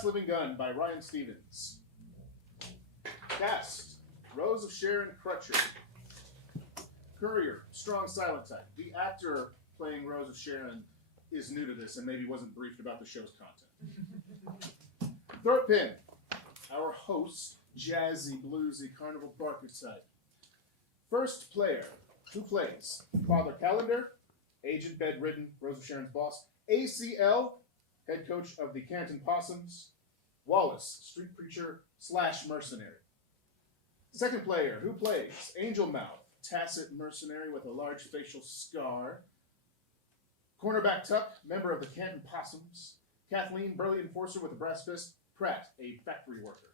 Last Living Gun by Ryan Stevens. Cast: Rose of Sharon Crutcher. Courier, strong silent type. The actor playing Rose of Sharon is new to this and maybe wasn't briefed about the show's content. Throat pin, our host, jazzy, bluesy, carnival archetype. First player, who plays Father Calendar, agent bedridden, Rose of Sharon's boss. ACL, head coach of the Canton Possums. Wallace, street preacher / mercenary. Second player, who plays Angel Mouth, tacit mercenary with a large facial scar. Cornerback Tuck, member of the Canton Possums. Kathleen, burly enforcer with a brass fist. Pratt, a factory worker.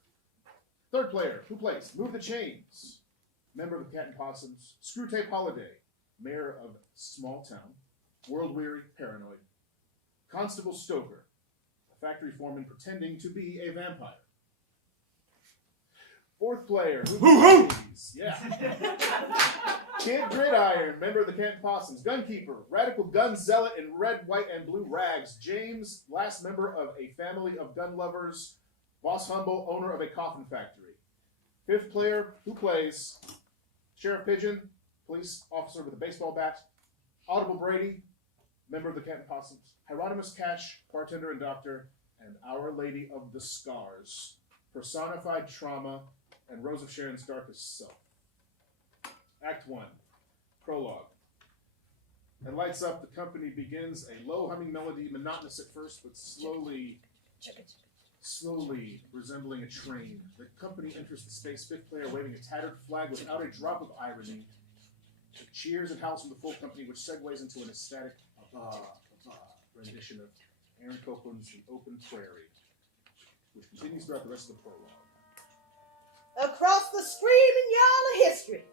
Third player, who plays Move the Chains, member of the Canton Possums. Screwtape Holiday, mayor of small town. World-weary, paranoid. Constable Stoker, a factory foreman pretending to be a vampire. Fourth player, who plays? Yeah. Kid Gridiron, member of the Canton Possums. Gunkeeper, radical gun zealot in red, white, and blue rags. James, last member of a family of gun lovers. Boss Humble, owner of a coffin factory. Fifth player, who plays Sheriff Pigeon, police officer with a baseball bat. Audible Brady, member of the Canton Possums. Hieronymus Cash, bartender and doctor. And Our Lady of the Scars, personified trauma and Rose of Sharon's darkest self. Act 1, prologue. And lights up, the company begins a low humming melody, monotonous at first, but slowly resembling a train. The company enters the space, fifth player waving a tattered flag without a drop of irony. Cheers and howls from the full company, which segues into an ecstatic rendition of Aaron Copland's An Open Prairie, which continues throughout the rest of the prologue. Across the screaming yarn of history,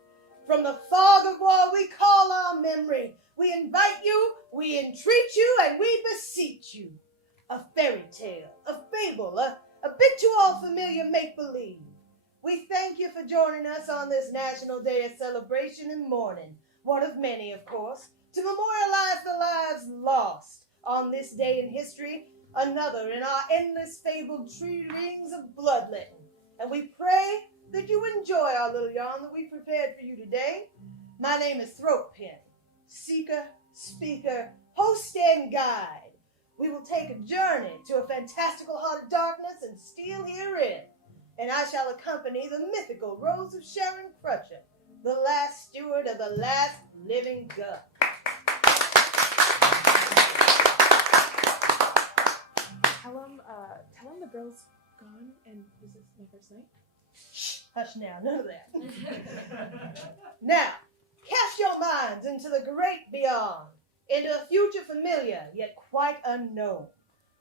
from the fog of war we call our memory, we invite you, we entreat you, and we beseech you. A fairy tale, a fable, a bit too all familiar make-believe. We thank you for joining us on this National Day of celebration and mourning, one of many, of course, to memorialize the lives lost on this day in history, another in our endless fabled tree rings of bloodletting. And we pray that you enjoy our little yarn that we prepared for you today. My name is Throat Pin, seeker, speaker, host, and guide. We will take a journey to a fantastical heart of darkness and steal herein. And I shall accompany the mythical Rose of Sharon Crutcher, the last steward of the last living gun. Tell him the girl's gone and this is my first night. Shh, hush now, none of that. Now, cast your minds into the great beyond, into a future familiar yet quite unknown.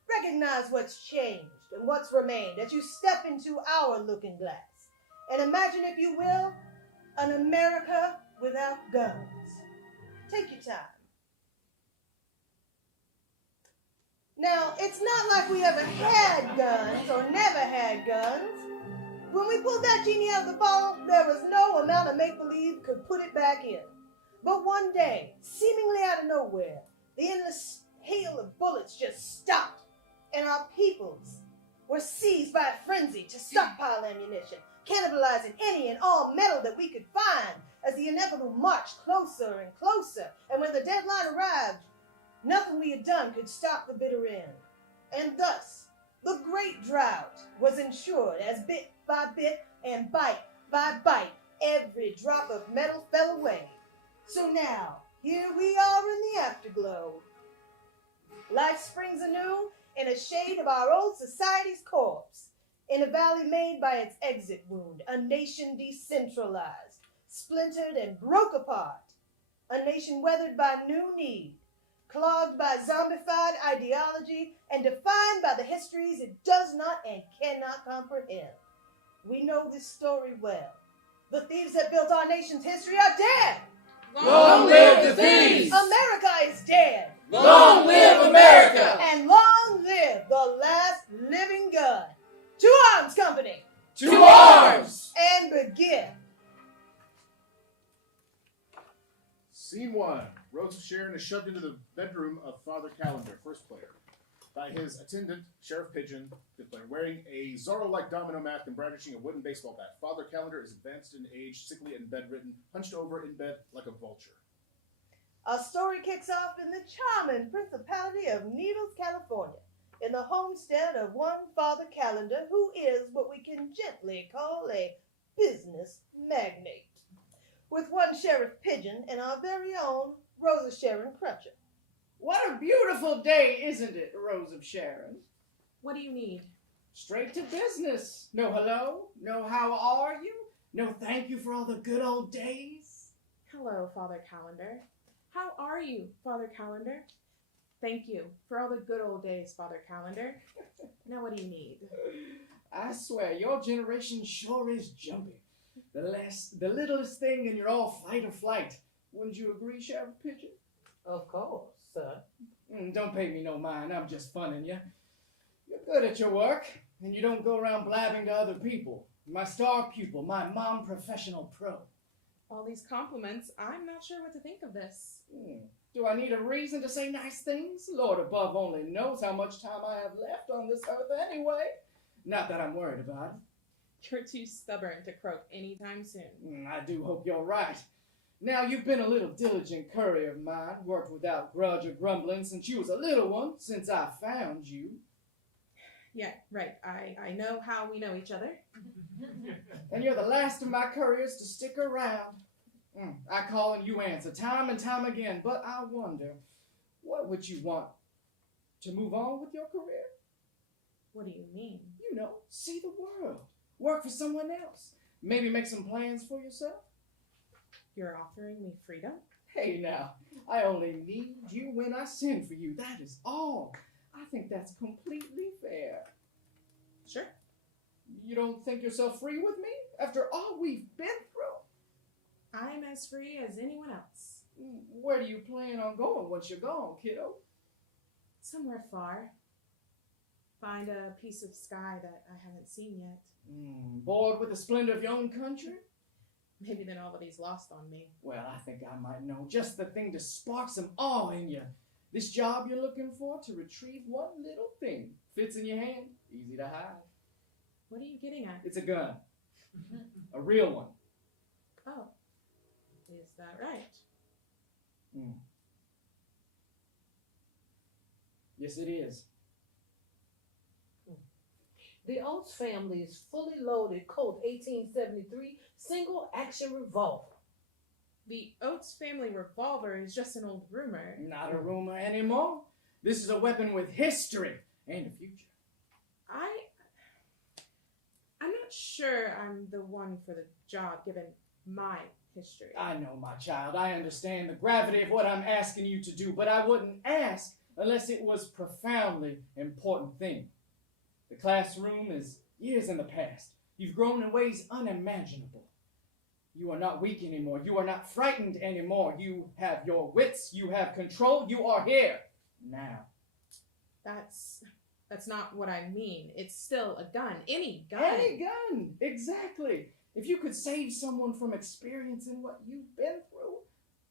Recognize what's changed and what's remained as you step into our looking glass. And imagine, if you will, an America without guns. Take your time. Now, it's not like we ever had guns or never had guns. When we pulled that genie out of the bottle, there was no amount of make-believe could put it back in. But one day, seemingly out of nowhere, the endless hail of bullets just stopped, and our peoples were seized by a frenzy to stockpile ammunition, cannibalizing any and all metal that we could find as the inevitable marched closer and closer. And when the deadline arrived, nothing we had done could stop the bitter end. And thus, the great drought was ensured as bit by bit and bite by bite, every drop of metal fell away. So now, here we are in the afterglow. Life springs anew in a shade of our old society's corpse, in a valley made by its exit wound, a nation decentralized, splintered and broke apart, a nation weathered by new need, clogged by zombified ideology, and defined by the histories it does not and cannot comprehend. We know this story well. The thieves that built our nation's history are dead. Long live the thieves! America is dead. Long live America! And long live the last living gun. To arms, company! To arms! And begin. Scene 1. Rose of Sharon is shoved into the bedroom of Father Calendar. First player. by his attendant, Sheriff Pigeon, fifth player, wearing a Zorro-like domino mask and brandishing a wooden baseball bat. Father Calendar is advanced in age, sickly and bedridden, hunched over in bed like a vulture. Our story kicks off in the charming Principality of Needles, California, in the homestead of one Father Calendar, who is what we can gently call a business magnate, with one Sheriff Pigeon and our very own Rosa Sharon Crutcher. What a beautiful day, isn't it, Rose of Sharon? What do you need? Straight to business. No hello, no how are you, no thank you for all the good old days. Hello, Father Calendar. How are you, Father Calendar? Thank you for all the good old days, Father Calendar. Now what do you need? I swear, your generation sure is jumpy. The littlest thing and you're all fight or flight. Wouldn't you agree, Sheriff Pigeon? Of course, sir. Don't pay me no mind, I'm just funning you. You're good at your work, and you don't go around blabbing to other people. My star pupil, my mom professional pro. All these compliments, I'm not sure what to think of this. Do I need a reason to say nice things? Lord above only knows how much time I have left on this earth anyway. Not that I'm worried about it. You're too stubborn to croak anytime soon. I do hope you're right. Now, you've been a little diligent courier of mine, worked without grudge or grumbling since you was a little one, since I found you. Yeah, right. I know how we know each other. And you're the last of my couriers to stick around. I call and you answer time and time again, but I wonder, what would you want? To move on with your career? What do you mean? You know, see the world. Work for someone else. Maybe make some plans for yourself. You're offering me freedom? Hey now, I only need you when I send for you. That is all. I think that's completely fair. Sure. You don't think yourself free with me? After all we've been through? I'm as free as anyone else. Where do you plan on going once you're gone, kiddo? Somewhere far. Find a piece of sky that I haven't seen yet. Bored with the splendor of your own country? Maybe then nobody's lost on me. Well, I think I might know just the thing to spark some awe in you. This job you're looking for to retrieve one little thing. Fits in your hand, easy to hide. What are you getting at? It's a gun. A real one. Oh, is that right? Yes, it is. The Oates family's fully loaded Colt 1873 single-action revolver. The Oates family revolver is just an old rumor. Not a rumor anymore. This is a weapon with history and a future. I'm not sure I'm the one for the job, given my history. I know, my child. I understand the gravity of what I'm asking you to do, but I wouldn't ask unless it was profoundly important thing. The classroom is years in the past. You've grown in ways unimaginable. You are not weak anymore. You are not frightened anymore. You have your wits. You have control. You are here now. That's not what I mean. It's still a gun. Any gun. Any gun. Exactly. If you could save someone from experiencing what you've been through,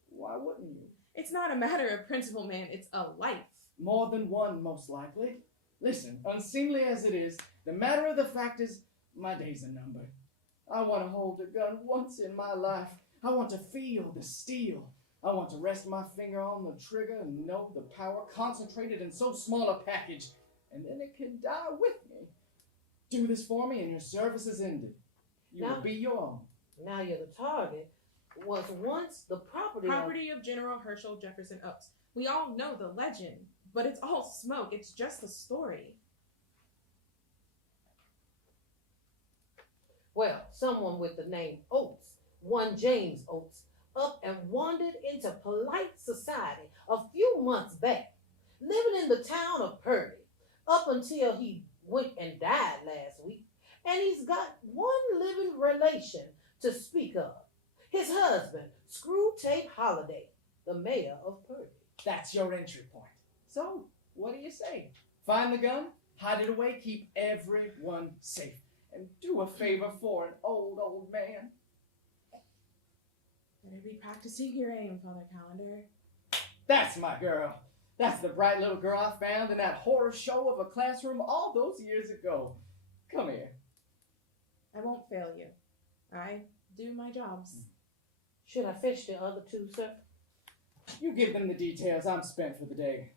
why wouldn't you? It's not a matter of principle, man. It's a life. More than one, most likely. Listen, unseemly as it is, the matter of the fact is, my days are numbered. I want to hold a gun once in my life. I want to feel the steel. I want to rest my finger on the trigger and know the power concentrated in so small a package, and then it can die with me. Do this for me and your service is ended. You will be your own. Now you're the target. Was once the property of General Herschel Jefferson Oates. We all know the legend, but it's all smoke. It's just a story. Well, someone with the name Oates, one James Oates, up and wandered into polite society a few months back, living in the town of Purdy, up until he went and died last week. And he's got one living relation to speak of. His husband, Screwtape Holiday, the mayor of Purdy. That's your entry point. So, what do you say? Find the gun, hide it away, keep everyone safe. And do a favor for an old man. Better be practicing your aim, Father Calendar. That's my girl. That's the bright little girl I found in that horror show of a classroom all those years ago. Come here. I won't fail you. I do my jobs. Should I fetch the other two, sir? You give them the details. I'm spent for the day.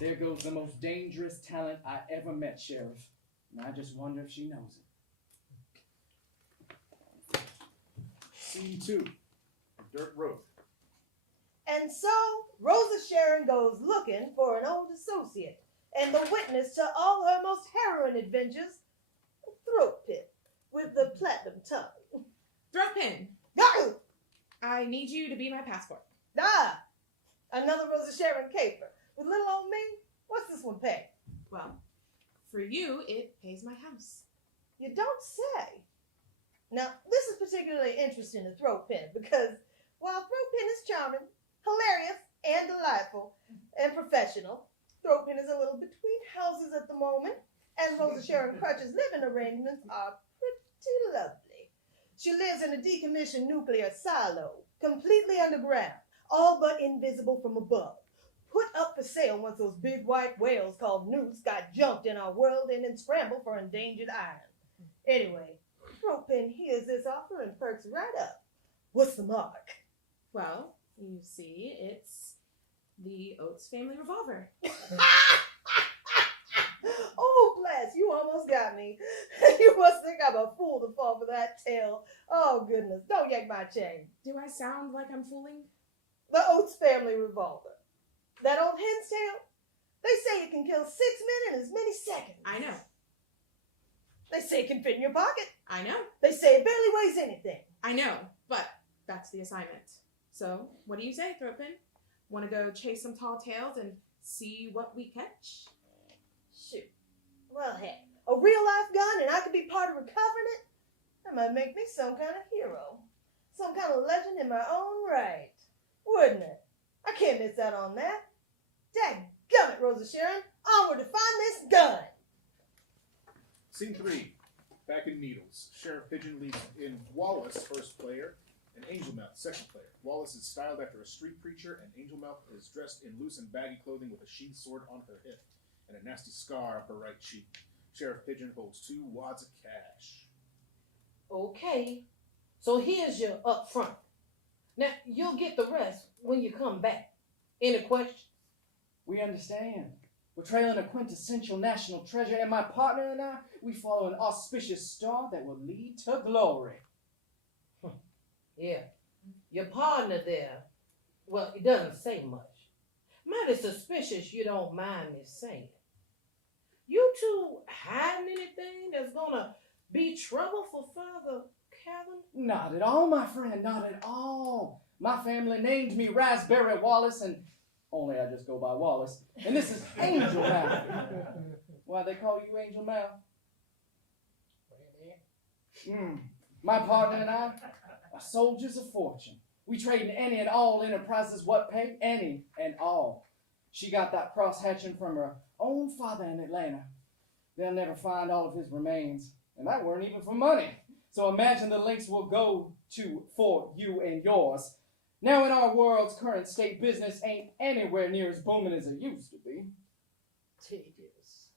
There goes the most dangerous talent I ever met, Sheriff. And I just wonder if she knows it. Scene 2. Dirt road. And so Rosa Sharon goes looking for an old associate and the witness to all her most harrowing adventures, Throat Pit with the platinum tongue. Throatpin, Go! I need you to be my passport. Ah! Another Rosa Sharon caper. With little old me, what's this one pay? Well, for you, it pays my house. You don't say. Now, this is particularly interesting to Throatpin because while Throatpin is charming, hilarious, and delightful, and professional, Throatpin is a little between houses at the moment, and Rosa Sharon Crutch's living arrangements are pretty lovely. She lives in a decommissioned nuclear silo, completely underground, all but invisible from above. Put up for sale once those big white whales called newts got jumped in our world and then scrambled for endangered iron. Anyway, Throatpin hears this offer and perks right up. What's the mark? Well, you see, it's the Oates family revolver. Oh, bless, you almost got me. You must think I'm a fool to fall for that tale. Oh, goodness, don't yank my chain. Do I sound like I'm fooling? The Oates family revolver. That old hen's tail? They say it can kill 6 men in as many seconds. I know. They say it can fit in your pocket. I know. They say it barely weighs anything. I know, but that's the assignment. So, what do you say, Throatpin? Want to go chase some tall tales and see what we catch? Shoot. Well, heck, a real-life gun and I could be part of recovering it? That might make me some kind of hero. Some kind of legend in my own right. Wouldn't it? I can't miss out on that. Dadgummit, Rosa Sharon. Onward to find this gun. Scene 3. Back in Needles. Sheriff Pigeon leads in Wallace, first player, and Angelmouth, second player. Wallace is styled after a street preacher, and Angelmouth is dressed in loose and baggy clothing with a sheathed sword on her hip and a nasty scar up her right cheek. Sheriff Pigeon holds 2 wads of cash. Okay, so here's your up front. Now, you'll get the rest when you come back. Any questions? We understand. We're trailing a quintessential national treasure, and my partner and I, we follow an auspicious star that will lead to glory. Yeah, your partner there, well, he doesn't say much. Mighty suspicious you don't mind me saying. You two hiding anything that's gonna be trouble for Father Calvin? Not at all, my friend, not at all. My family named me Raspberry Wallace, and only I just go by Wallace. And this is Angel Mouth. Why they call you Angel Mouth? My partner and I are soldiers of fortune. We trade in any and all enterprises what pay, any and all. She got that cross-hatching from her own father in Atlanta. They'll never find all of his remains, and that weren't even for money. So imagine the lengths we'll go to for you and yours. Now in our world's current state, business ain't anywhere near as booming as it used to be. Tedious.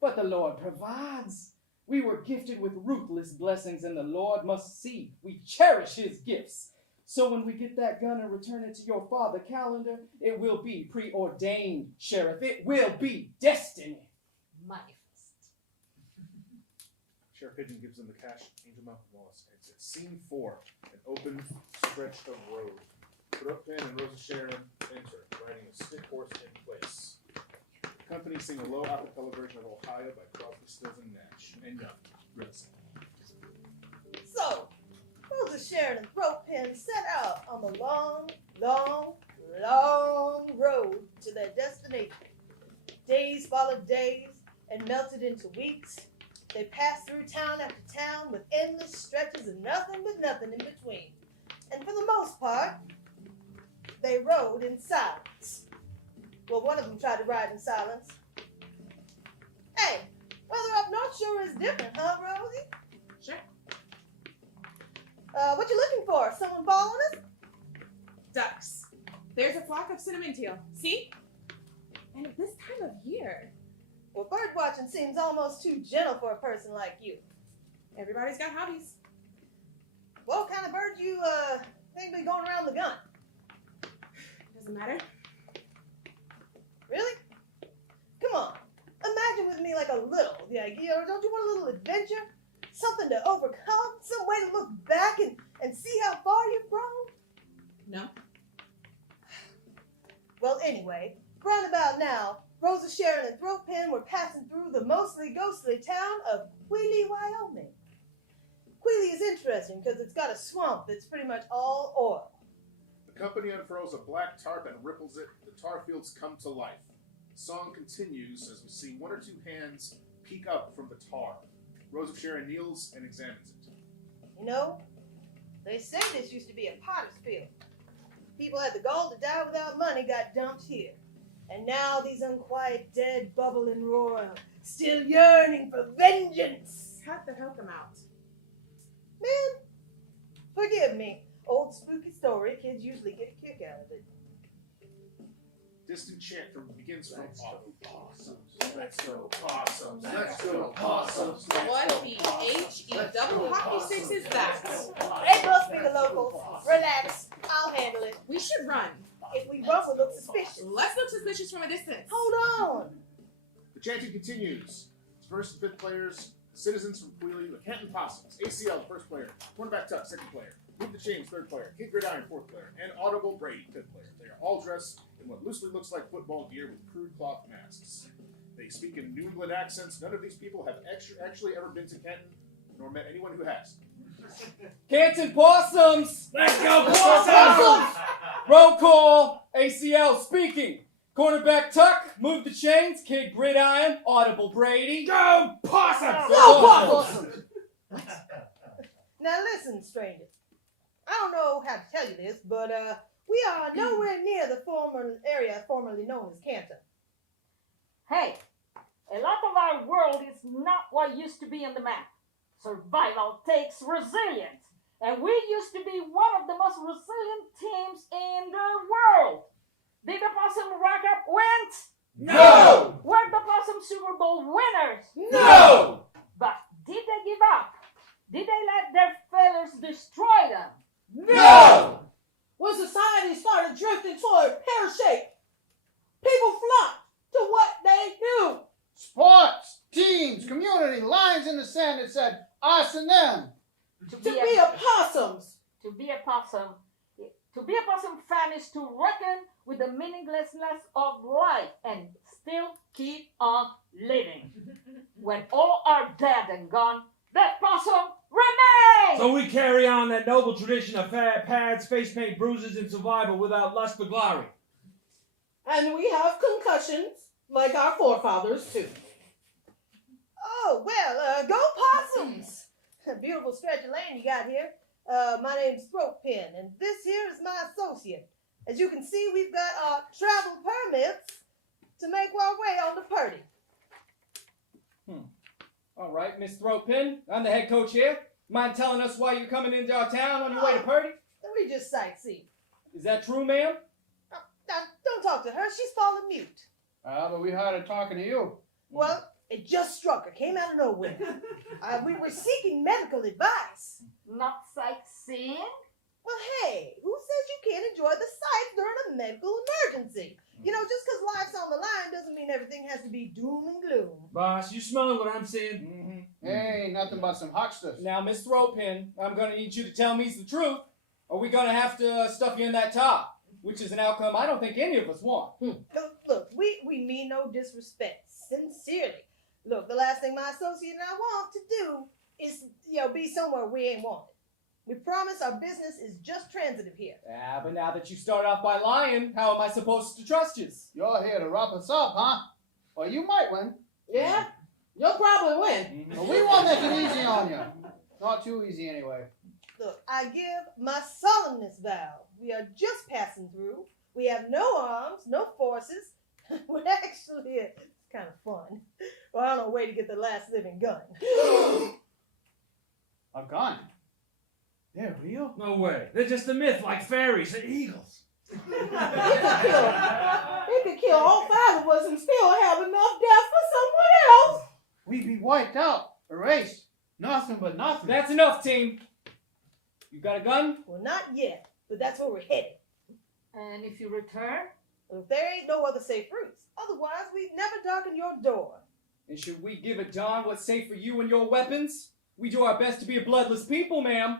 But the Lord provides. We were gifted with ruthless blessings, and the Lord must see we cherish his gifts. So when we get that gun and return it to your father calendar, it will be preordained, Sheriff. It will be destiny. Mighty. Sheriff Pigeon gives them the cash. Angelmouth and Wallace exit. Scene 4. An open stretch of road. Throatpin and Rosa Sharon enter, riding a stick horse in place. The company sing a low acapella version of Ohio by Crosby, Stills, and Nash. And Young. Risen. So, Rosa Sharon and Throatpin set out on the long, long, long road to their destination. Days followed days and melted into weeks. They passed through town after town with endless stretches of nothing but nothing in between. And for the most part, they rode in silence. Well, one of them tried to ride in silence. Hey, weather up north sure is different, huh, Rosie? Sure. What you looking for? Someone following us? Ducks. There's a flock of cinnamon teal. See? And at this time of year, Well, bird watching seems almost too gentle for a person like you. everybody's got hobbies. What kind of bird you think be going around the gun? Doesn't matter. Really? Come on. Imagine with me like a little, the idea, or don't you want a little adventure? Something to overcome? Some way to look back and see how far you've grown? No. Well, anyway, round about now, Rosa, Sharon, and Throatpin were passing through the mostly ghostly town of Queely, Wyoming. Queely is interesting because it's got a swamp that's pretty much all oil. The company unfurls a black tarp and ripples it. The tar fields come to life. The song continues as we see one or two hands peek up from the tar. Rose of Sharon kneels and examines it. You know, they say this used to be a potter's field. People had the gall to die without money got dumped here. And now these unquiet dead bubble and roar, still yearning for vengeance. Cut the hokum out. Man, forgive me. Old spooky story, kids usually get a kick out of it. Distant chant begins from possums. Let's go possums. Let's go possums. What the H-E double hockey sticks is that? It must be the locals. Relax, I'll handle it. We should run. If we run, we'll look suspicious. Let's look suspicious from a distance. Hold on. The chanting continues. First and fifth players, citizens from Queely, the Kenton Possums, ACL, first player, Cornerback Tuck, second player, Move the Chains, third player, Kid Gridiron, fourth player, and Audible Brady, fifth player. They are all dressed in what loosely looks like football gear with crude cloth masks. They speak in New England accents. None of these people have actually ever been to Kenton, nor met anyone who has. Canton Possums! Let's go, Possums! Roll call! ACL speaking. Cornerback Tuck, Move the Chains, Kid Gridiron, Audible Brady. Go, Possums! Go Possums! Now listen, strangers. I don't know how to tell you this, but we are nowhere near the former area formerly known as Canton. Hey, a lot of our world is not what used to be on the map. Survival takes resilience. And we used to be one of the most resilient teams in the world. Did the Possum Rock Up went? No! Were the Possum Super Bowl winners? No! But did they give up? Did they let their failures destroy them? No! When society started drifting toward pear-shaped, people flocked to what they knew. Sports, teams, community, lines in the sand that said us and them. To be opossums. To be a possum fan is to reckon with the meaninglessness of life and still keep on living. When all are dead and gone, that possum remains! So we carry on that noble tradition of fat pads, face paint, bruises, and survival without lust for glory. And we have concussions like our forefathers too. Oh, well, go Possums! Beautiful stretch of land you got here. My name's Throatpin, and this here is my associate. As you can see, we've got our travel permits to make our way on the party. All right, Miss Throatpin, I'm the head coach here. Mind telling us why you're coming into our town on your way to Purdy? We just sightsee. Is that true, ma'am? Now, don't talk to her. She's fallen mute. But we heard her talking to you. Well, it just struck her. Came out of nowhere. We were seeking medical advice. Not sightseeing? Well, hey, who says you can't enjoy the sights during a medical emergency? You know, just because life's on the line doesn't mean everything has to be doom and gloom. Boss, you smelling what I'm saying? Hey, nothing but some hucksters. Now, Miss Throatpin, I'm going to need you to tell me the truth, or we're going to have to stuff you in that top, which is an outcome I don't think any of us want. Look, we mean no disrespect. Sincerely. Look, the last thing my associate and I want to do is, be somewhere we ain't wanted. We promise our business is just transitive here. Yeah, but now that you start off by lying, how am I supposed to trust you? You're here to rough us up, huh? Well, you might win. Yeah? You'll probably win. But we won't make it easy on you. Not too easy, anyway. Look, I give my solemnness vow. We are just passing through. We have no arms, no forces. Well, actually, it's kind of fun. Well, I don't know a way to get the last living gun. A gun? They're real? No way. They're just a myth like fairies and eagles. It could kill all 5 of us and still have enough death for someone else. We be wiped out, erased. Nothing but nothing. That's enough, team. You got a gun? Well, not yet, but that's where we're headed. And if you return, If there ain't no other safe routes, otherwise we'd never darken your door. And should we give a darn what's safe for you and your weapons? We do our best to be a bloodless people, ma'am.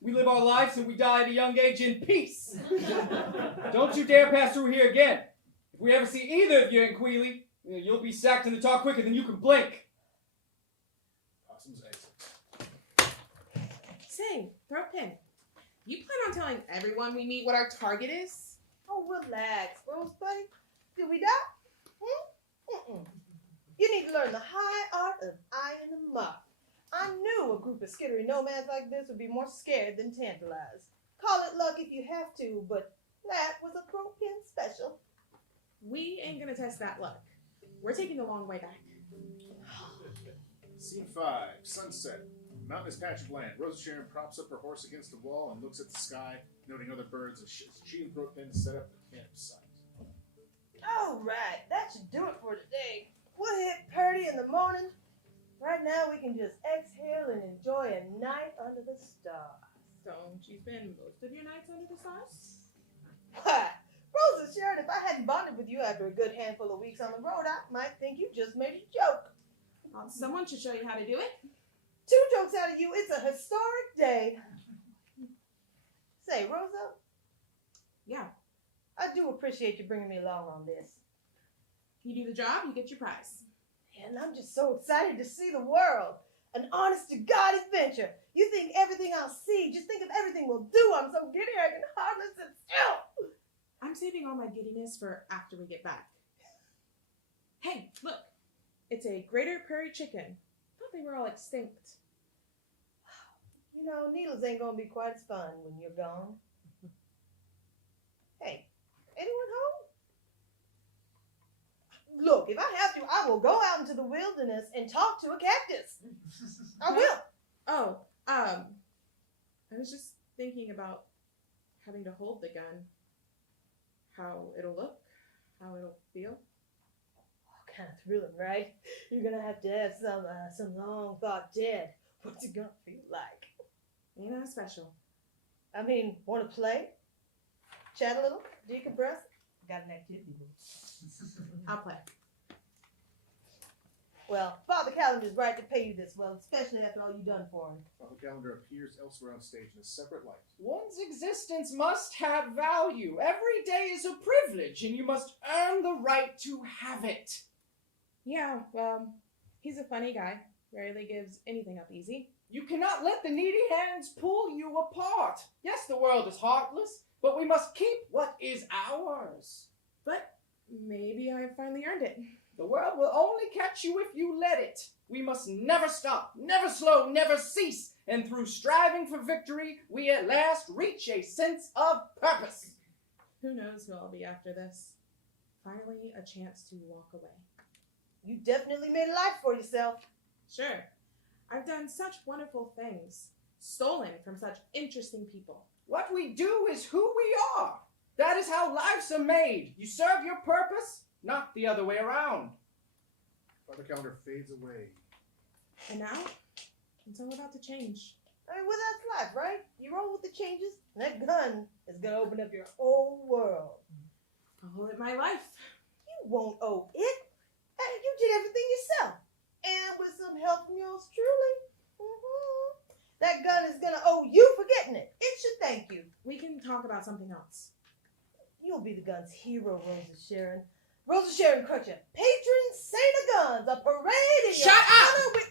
We live our lives and we die at a young age in peace. Don't you dare pass through here again. If we ever see either of you in Quealy, you'll be sacked in the tar quicker than you can blink. Possum's exit. Say, Throatpin, you plan on telling everyone we meet what our target is? Oh, relax, Rose buddy. Did we die? Mm-mm. You need to learn the high art of eyeing them up. I knew a group of skittery nomads like this would be more scared than tantalized. Call it luck if you have to, but that was a Throatpin special. We ain't gonna test that luck. We're taking the long way back. Scene 5, sunset. Mountainous patch of land. Rose of Sharon props up her horse against the wall and looks at the sky, noting other birds as she and Throatpin set up the campsite. All right, that should do it for today. We'll hit Purdy in the morning. Right now we can just exhale and enjoy a night under the stars. Don't you spend most of your nights under the stars? Why, Rose of Sharon, if I hadn't bonded with you after a good handful of weeks on the road, I might think you just made a joke. Someone should show you how to do it. 2 jokes out of you, it's a historic day. Say, Rosa, Yeah. I do appreciate you bringing me along on this. You do the job, you get your prize. And I'm just so excited to see the world. An honest-to-God adventure. You think everything I'll see, just think of everything we'll do. I'm so giddy I can hardly sit still. I'm saving all my giddiness for after we get back. Hey, look. It's a greater prairie chicken. Thought they were all extinct. You know, needles ain't gonna be quite as fun when you're gone. Hey, anyone home? Look, if I have to, I will go out into the wilderness and talk to a cactus. I will. Oh, I was just thinking about having to hold the gun. How it'll look, how it'll feel. Kind of thrilling, right? You're gonna have to have some long thought dead. What's it gonna feel like? Ain't that special? I mean, want to play? Chat a little? Decompress? Got an activity. I'll play. Well, Father Calendar's right to pay you this well, especially after all you've done for him. Father Calendar appears elsewhere on stage in a separate light. One's existence must have value. Every day is a privilege, and you must earn the right to have it. Yeah, well, he's a funny guy. Rarely gives anything up easy. You cannot let the needy hands pull you apart. Yes, the world is heartless, but we must keep what is ours. But maybe I finally earned it. The world will only catch you if you let it. We must never stop, never slow, never cease. And through striving for victory, we at last reach a sense of purpose. Who knows who I'll be after this? Finally, a chance to walk away. You definitely made a life for yourself. Sure, I've done such wonderful things, stolen from such interesting people. What we do is who we are. That is how lives are made. You serve your purpose, not the other way around. Father Calendar fades away. And now, it's all about to change. I mean, well, that's life, right? You roll with the changes, and that gun is gonna open up your whole world. I'll owe it my life. You won't owe it. Hey, you did everything yourself. And with some help from yours truly. That gun is gonna owe you for getting it. It should thank you. We can talk about something else. You'll be the gun's hero, Rosa Sharon. Rosa Sharon Crutcher, patron saint of guns, a parade in Shut your up! honor with...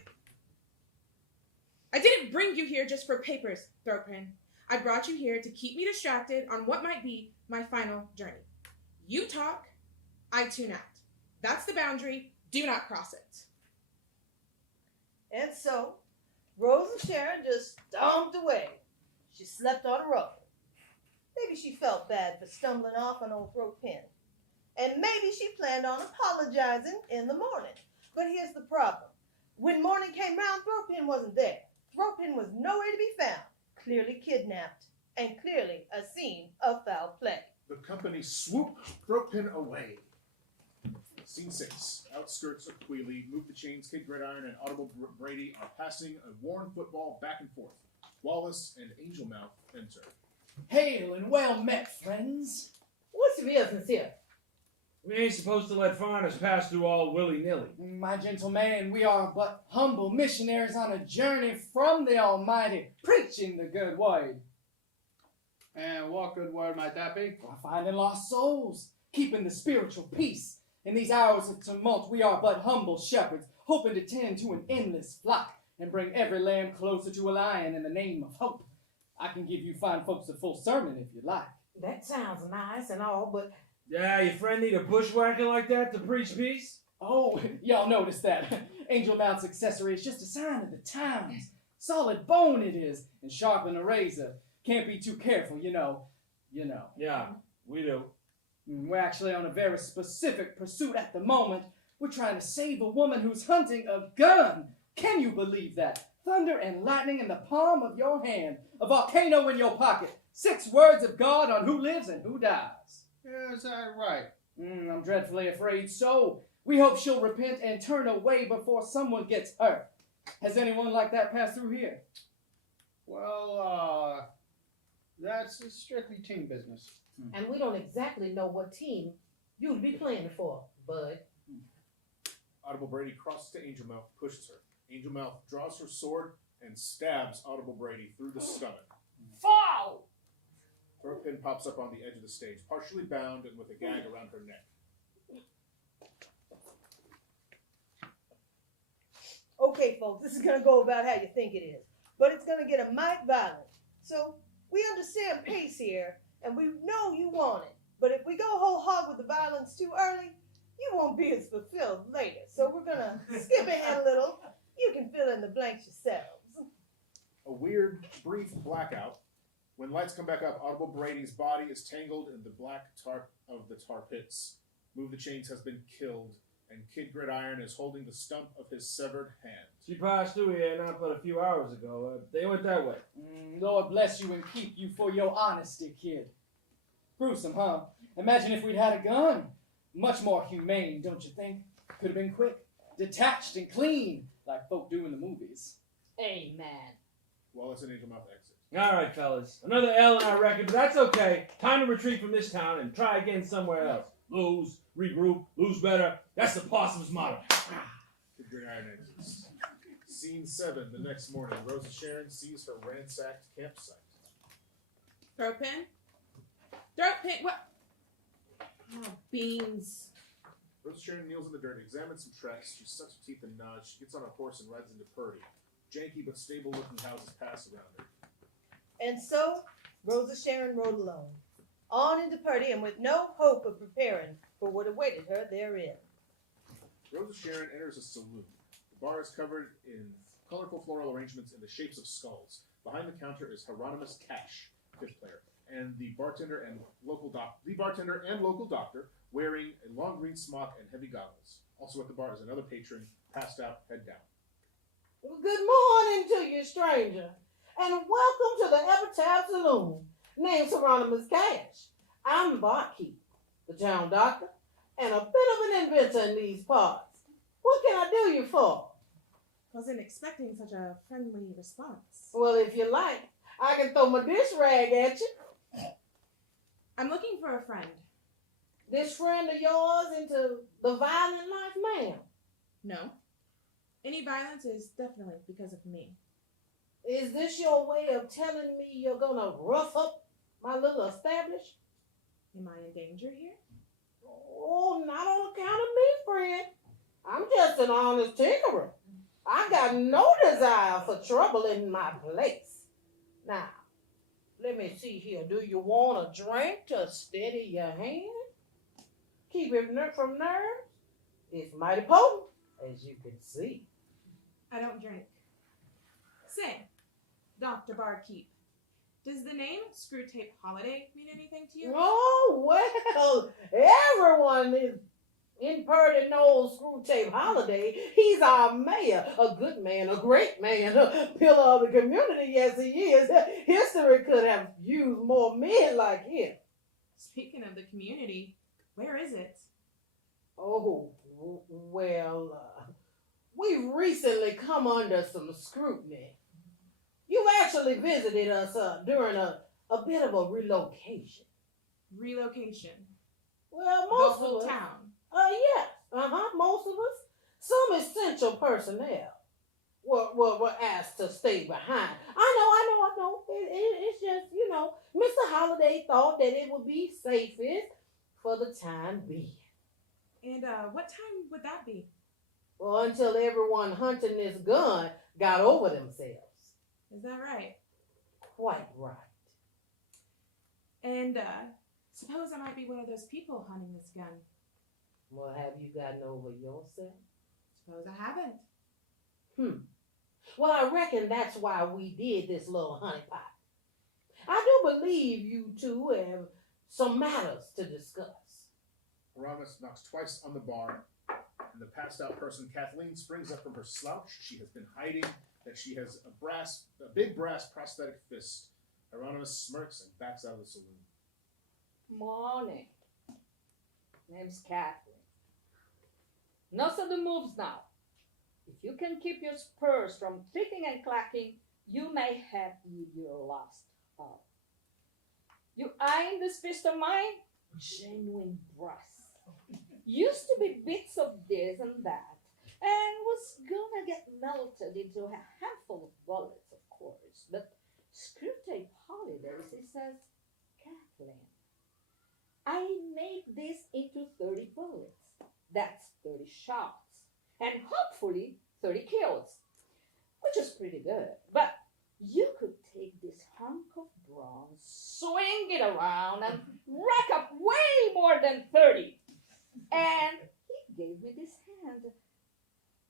I didn't bring you here just for papers, Throatpin. I brought you here to keep me distracted on what might be my final journey. You talk, I tune out. That's the boundary. Do not cross it. And so, Rosa Sharon just stomped away. She slept on a rug. Maybe she felt bad for stumbling off on old Throatpin. And maybe she planned on apologizing in the morning. But here's the problem. When morning came round, Throatpin wasn't there. Throatpin was nowhere to be found. Clearly kidnapped. And clearly a scene of foul play. The company swoop Throatpin away. Scene 6. Outskirts of Quealy, Move the Chains, Kid Gridiron, and Audible Brady are passing a worn football back and forth. Wallace and Angel Mouth enter. Hail and well met, friends. What's your business here? We ain't supposed to let foreigners pass through all willy-nilly. My gentle man, we are but humble missionaries on a journey from the Almighty, preaching the good word. And what good word might that be? Finding lost souls, keeping the spiritual peace. In these hours of tumult, we are but humble shepherds, hoping to tend to an endless flock and bring every lamb closer to a lion in the name of hope. I can give you fine folks a full sermon if you like. That sounds nice and all, but Yeah, your friend need a bushwhacker like that to preach peace? Oh, y'all noticed that. Angel Mouth's accessory is just a sign of the times. Solid bone it is, and sharp than a razor. Can't be too careful, you know. Yeah, we do. We're actually on a very specific pursuit at the moment. We're trying to save a woman who's hunting a gun. Can you believe that? Thunder and lightning in the palm of your hand. A volcano in your pocket. 6 words of God on who lives and who dies. Yeah, is that right? I'm dreadfully afraid so. We hope she'll repent and turn away before someone gets hurt. Has anyone like that passed through here? Well, that's strictly team business. and we don't exactly know what team you'd be playing for, bud. Audible Brady crosses to Angel Mouth, pushes her. Angel Mouth draws her sword and stabs Audible Brady through the stomach. Foul! Throatpin pops up on the edge of the stage, partially bound and with a gag around her neck. Okay, folks, this is going to go about how you think it is, but it's going to get a mite violent. So we understand pace here, and we know you want it. But if we go whole hog with the violence too early, you won't be as fulfilled later. So we're going to skip ahead a little. You can fill in the blanks yourselves. A weird, brief blackout. When lights come back up, Audible Brady's body is tangled in the black tarp of the tar pits. Move the Chains has been killed, and Kid Gridiron is holding the stump of his severed hand. She passed through here not but a few hours ago. They went that way. Lord bless you and keep you for your honesty, kid. Gruesome, huh? Imagine if we'd had a gun. Much more humane, don't you think? Could have been quick, detached, and clean, like folk do in the movies. Amen. Wallace and Angel Mouth exit. All right, fellas. Another L in our record, but that's okay. Time to retreat from this town and try again somewhere else. Lose, regroup, lose better. That's the possum's motto. Kid Gridiron exits. Scene 7, the next morning. Rosa Sharon sees her ransacked campsite. Throatpin? Throatpin, what? Oh, beans. Rosa Sharon kneels in the dirt, examines some tracks. She sucks her teeth and nods. She gets on a horse and rides into Purdy. Janky but stable-looking houses pass around her. And so, Rosa Sharon rode alone, on into Purdy, and with no hope of preparing for what awaited her therein. Rosa Sharon enters a saloon. The bar is covered in colorful floral arrangements in the shapes of skulls. Behind the counter is Hieronymus Cash, fifth player, and the bartender and local doctor wearing a long green smock and heavy goggles. Also at the bar is another patron, passed out, head down. Good morning to you, stranger, and welcome to the Epitaph Saloon, named Hieronymus Cash. I'm the barkeep, the town doctor, and a bit of an inventor in these parts. What can I do you for? Wasn't expecting such a friendly response. Well, if you like, I can throw my dish rag at you. I'm looking for a friend. This friend of yours into the violent life, ma'am? No. Any violence is definitely because of me. Is this your way of telling me you're gonna rough up my little establishment? Am I in danger here? Oh, not on account of me, friend. I'm just an honest tinkerer. I got no desire for trouble in my place. Now, let me see here. Do you want a drink to steady your hand? Keep it from nerves? It's mighty potent, as you can see. I don't drink. Say, Dr. Barkeep, does the name Screwtape Holiday mean anything to you? Oh, well, everyone is in Purdy knows Screwtape Holiday. He's our mayor, a good man, a great man, a pillar of the community. Yes, he is. History could have used more men like him. Speaking of the community, where is it? Oh, well, we've recently come under some scrutiny. You've actually visited us during a bit of a relocation. Relocation. Well, The most whole of us. town. Yes. Most of us. Some essential personnel were asked to stay behind. I know. It's just, Mr. Holliday thought that it would be safest for the time being. And what time would that be? Well, until everyone hunting this gun got over themselves. Is that right? Quite right. And suppose I might be one of those people hunting this gun. Well, have you gotten over yourself? Suppose I haven't. Well, I reckon that's why we did this little honeypot. I do believe you two have some matters to discuss. Hieronymus knocks twice on the bar, and the passed out person, Kathleen, springs up from her slouch. She has been hiding that she has a big brass prosthetic fist. Hieronymus smirks and backs out of the saloon. Morning. Name's Kathleen. No sudden moves now. If you can keep your spurs from clicking and clacking, you may have your last hour. You eyeing this fist of mine? Genuine brass. Used to be bits of this and that, and was gonna get melted into a handful of bullets, of course. But Screwtape Holidays, it says, Kathleen, I made this into 30 bullets. That's 30 shots. And hopefully 30 kills, which is pretty good. But you could take this hunk of bronze, swing it around, and rack up way more than 30. And he gave me this hand.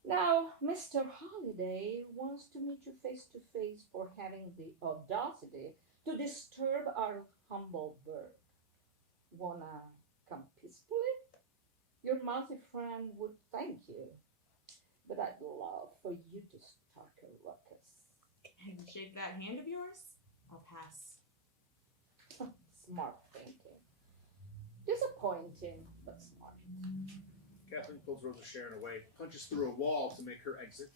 Now, Mr. Holiday wants to meet you face to face for having the audacity to disturb our humble bird. Wanna come peacefully? Your mouthy friend would thank you. But I'd love for you to start a ruckus. And shake that hand of yours? I'll pass. Smart thinking. Disappointing, but smart. Kathleen pulls Rosa Sharon away, punches through a wall to make her exit.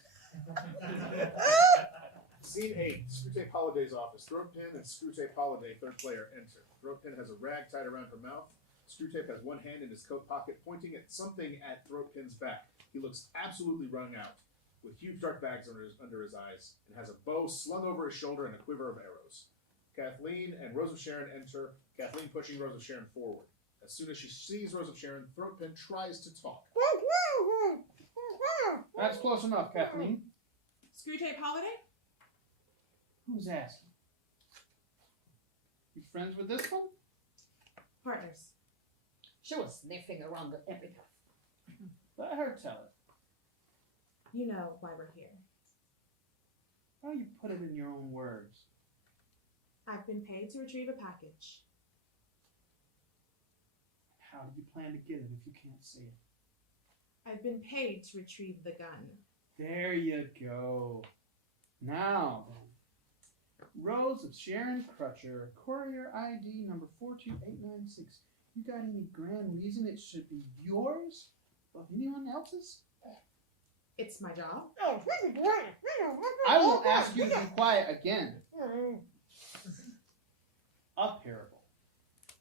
Scene 8, Screwtape Holiday's office. Throatpin and Screwtape Holiday, third player, enter. Throatpin has a rag tied around her mouth. Screwtape has one hand in his coat pocket, pointing at something at Throatpin's back. He looks absolutely wrung out, with huge dark bags under his eyes, and has a bow slung over his shoulder and a quiver of arrows. Kathleen and Rose of Sharon enter, Kathleen pushing Rose of Sharon forward. As soon as she sees Rose of Sharon, Throatpin tries to talk. That's close enough, Kathleen. Screwtape Holiday? Who's asking? You friends with this one? Partners. She was sniffing around the epitaph. Let her tell it. You know why we're here. How do you put it in your own words? I've been paid to retrieve a package. How do you plan to get it if you can't say it? I've been paid to retrieve the gun. There you go. Now, then. Rose of Sharon Crutcher, courier ID number 42896. You got any grand reason it should be yours above anyone else's? It's my job. I won't ask you to be quiet again. A parable.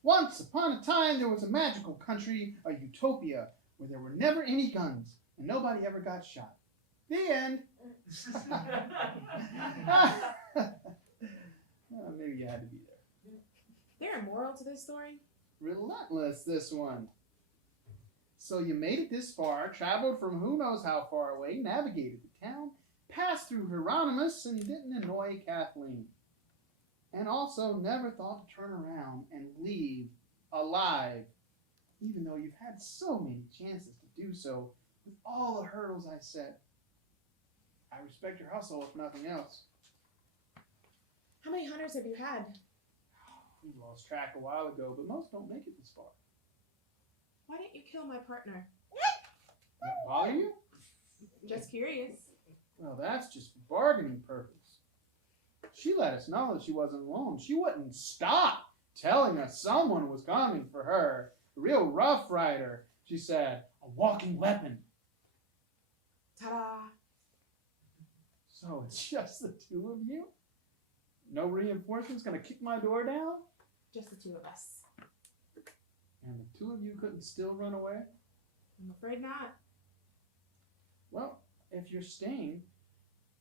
Once upon a time, there was a magical country, a utopia, where there were never any guns, and nobody ever got shot. The end. Maybe you had to be there. There a moral to this story? Relentless, this one. So you made it this far, traveled from who knows how far away, navigated the town, passed through Hieronymus, and didn't annoy Kathleen. And also never thought to turn around and leave alive, even though you've had so many chances to do so with all the hurdles I set. I respect your hustle, if nothing else. How many hunters have you had? We lost track a while ago, but most don't make it this far. Why didn't you kill my partner? That bother you? Just curious. Well, that's just for bargaining purpose. She let us know that she wasn't alone. She wouldn't stop telling us someone was coming for her. A real rough rider, she said. A walking weapon. Ta-da! So it's just the two of you? No reinforcements gonna kick my door down? Just the two of us. And the two of you couldn't still run away? I'm afraid not. Well, if you're staying,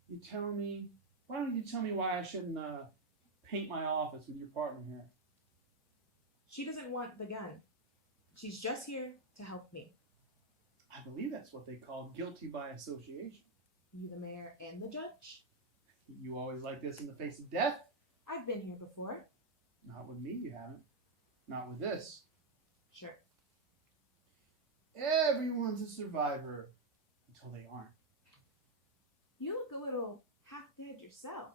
why don't you tell me why I shouldn't paint my office with your partner here? She doesn't want the gun. She's just here to help me. I believe that's what they call guilty by association. You, the mayor, and the judge? You always like this in the face of death? I've been here before. Not with me, you haven't. Not with this. Sure. Everyone's a survivor until they aren't. You look a little half dead yourself.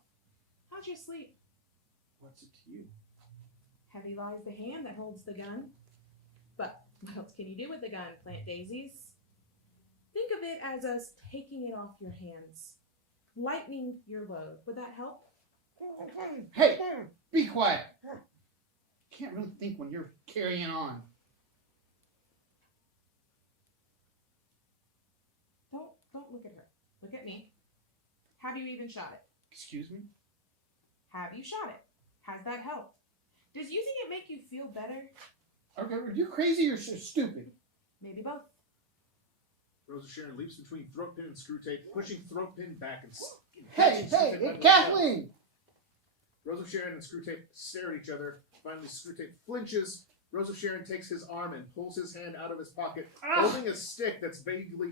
How's your sleep? What's it to you? Heavy lies the hand that holds the gun. But what else can you do with the gun, plant daisies? Think of it as us taking it off your hands, lightening your load. Would that help? Hey, be quiet. Can't really think when you're carrying on. Don't look at her. Look at me. Have you even shot it? Excuse me? Have you shot it? Has that helped? Does using it make you feel better? Okay, are you crazy or stupid? Maybe both. Rosa Sharon leaps between throat pin and screw tape, pushing throat pin back and Hey, Kathleen! Rosa Sharon and screw tape stare at each other. Finally, screw tape flinches. Rosa Sharon takes his arm and pulls his hand out of his pocket, holding a stick that's vaguely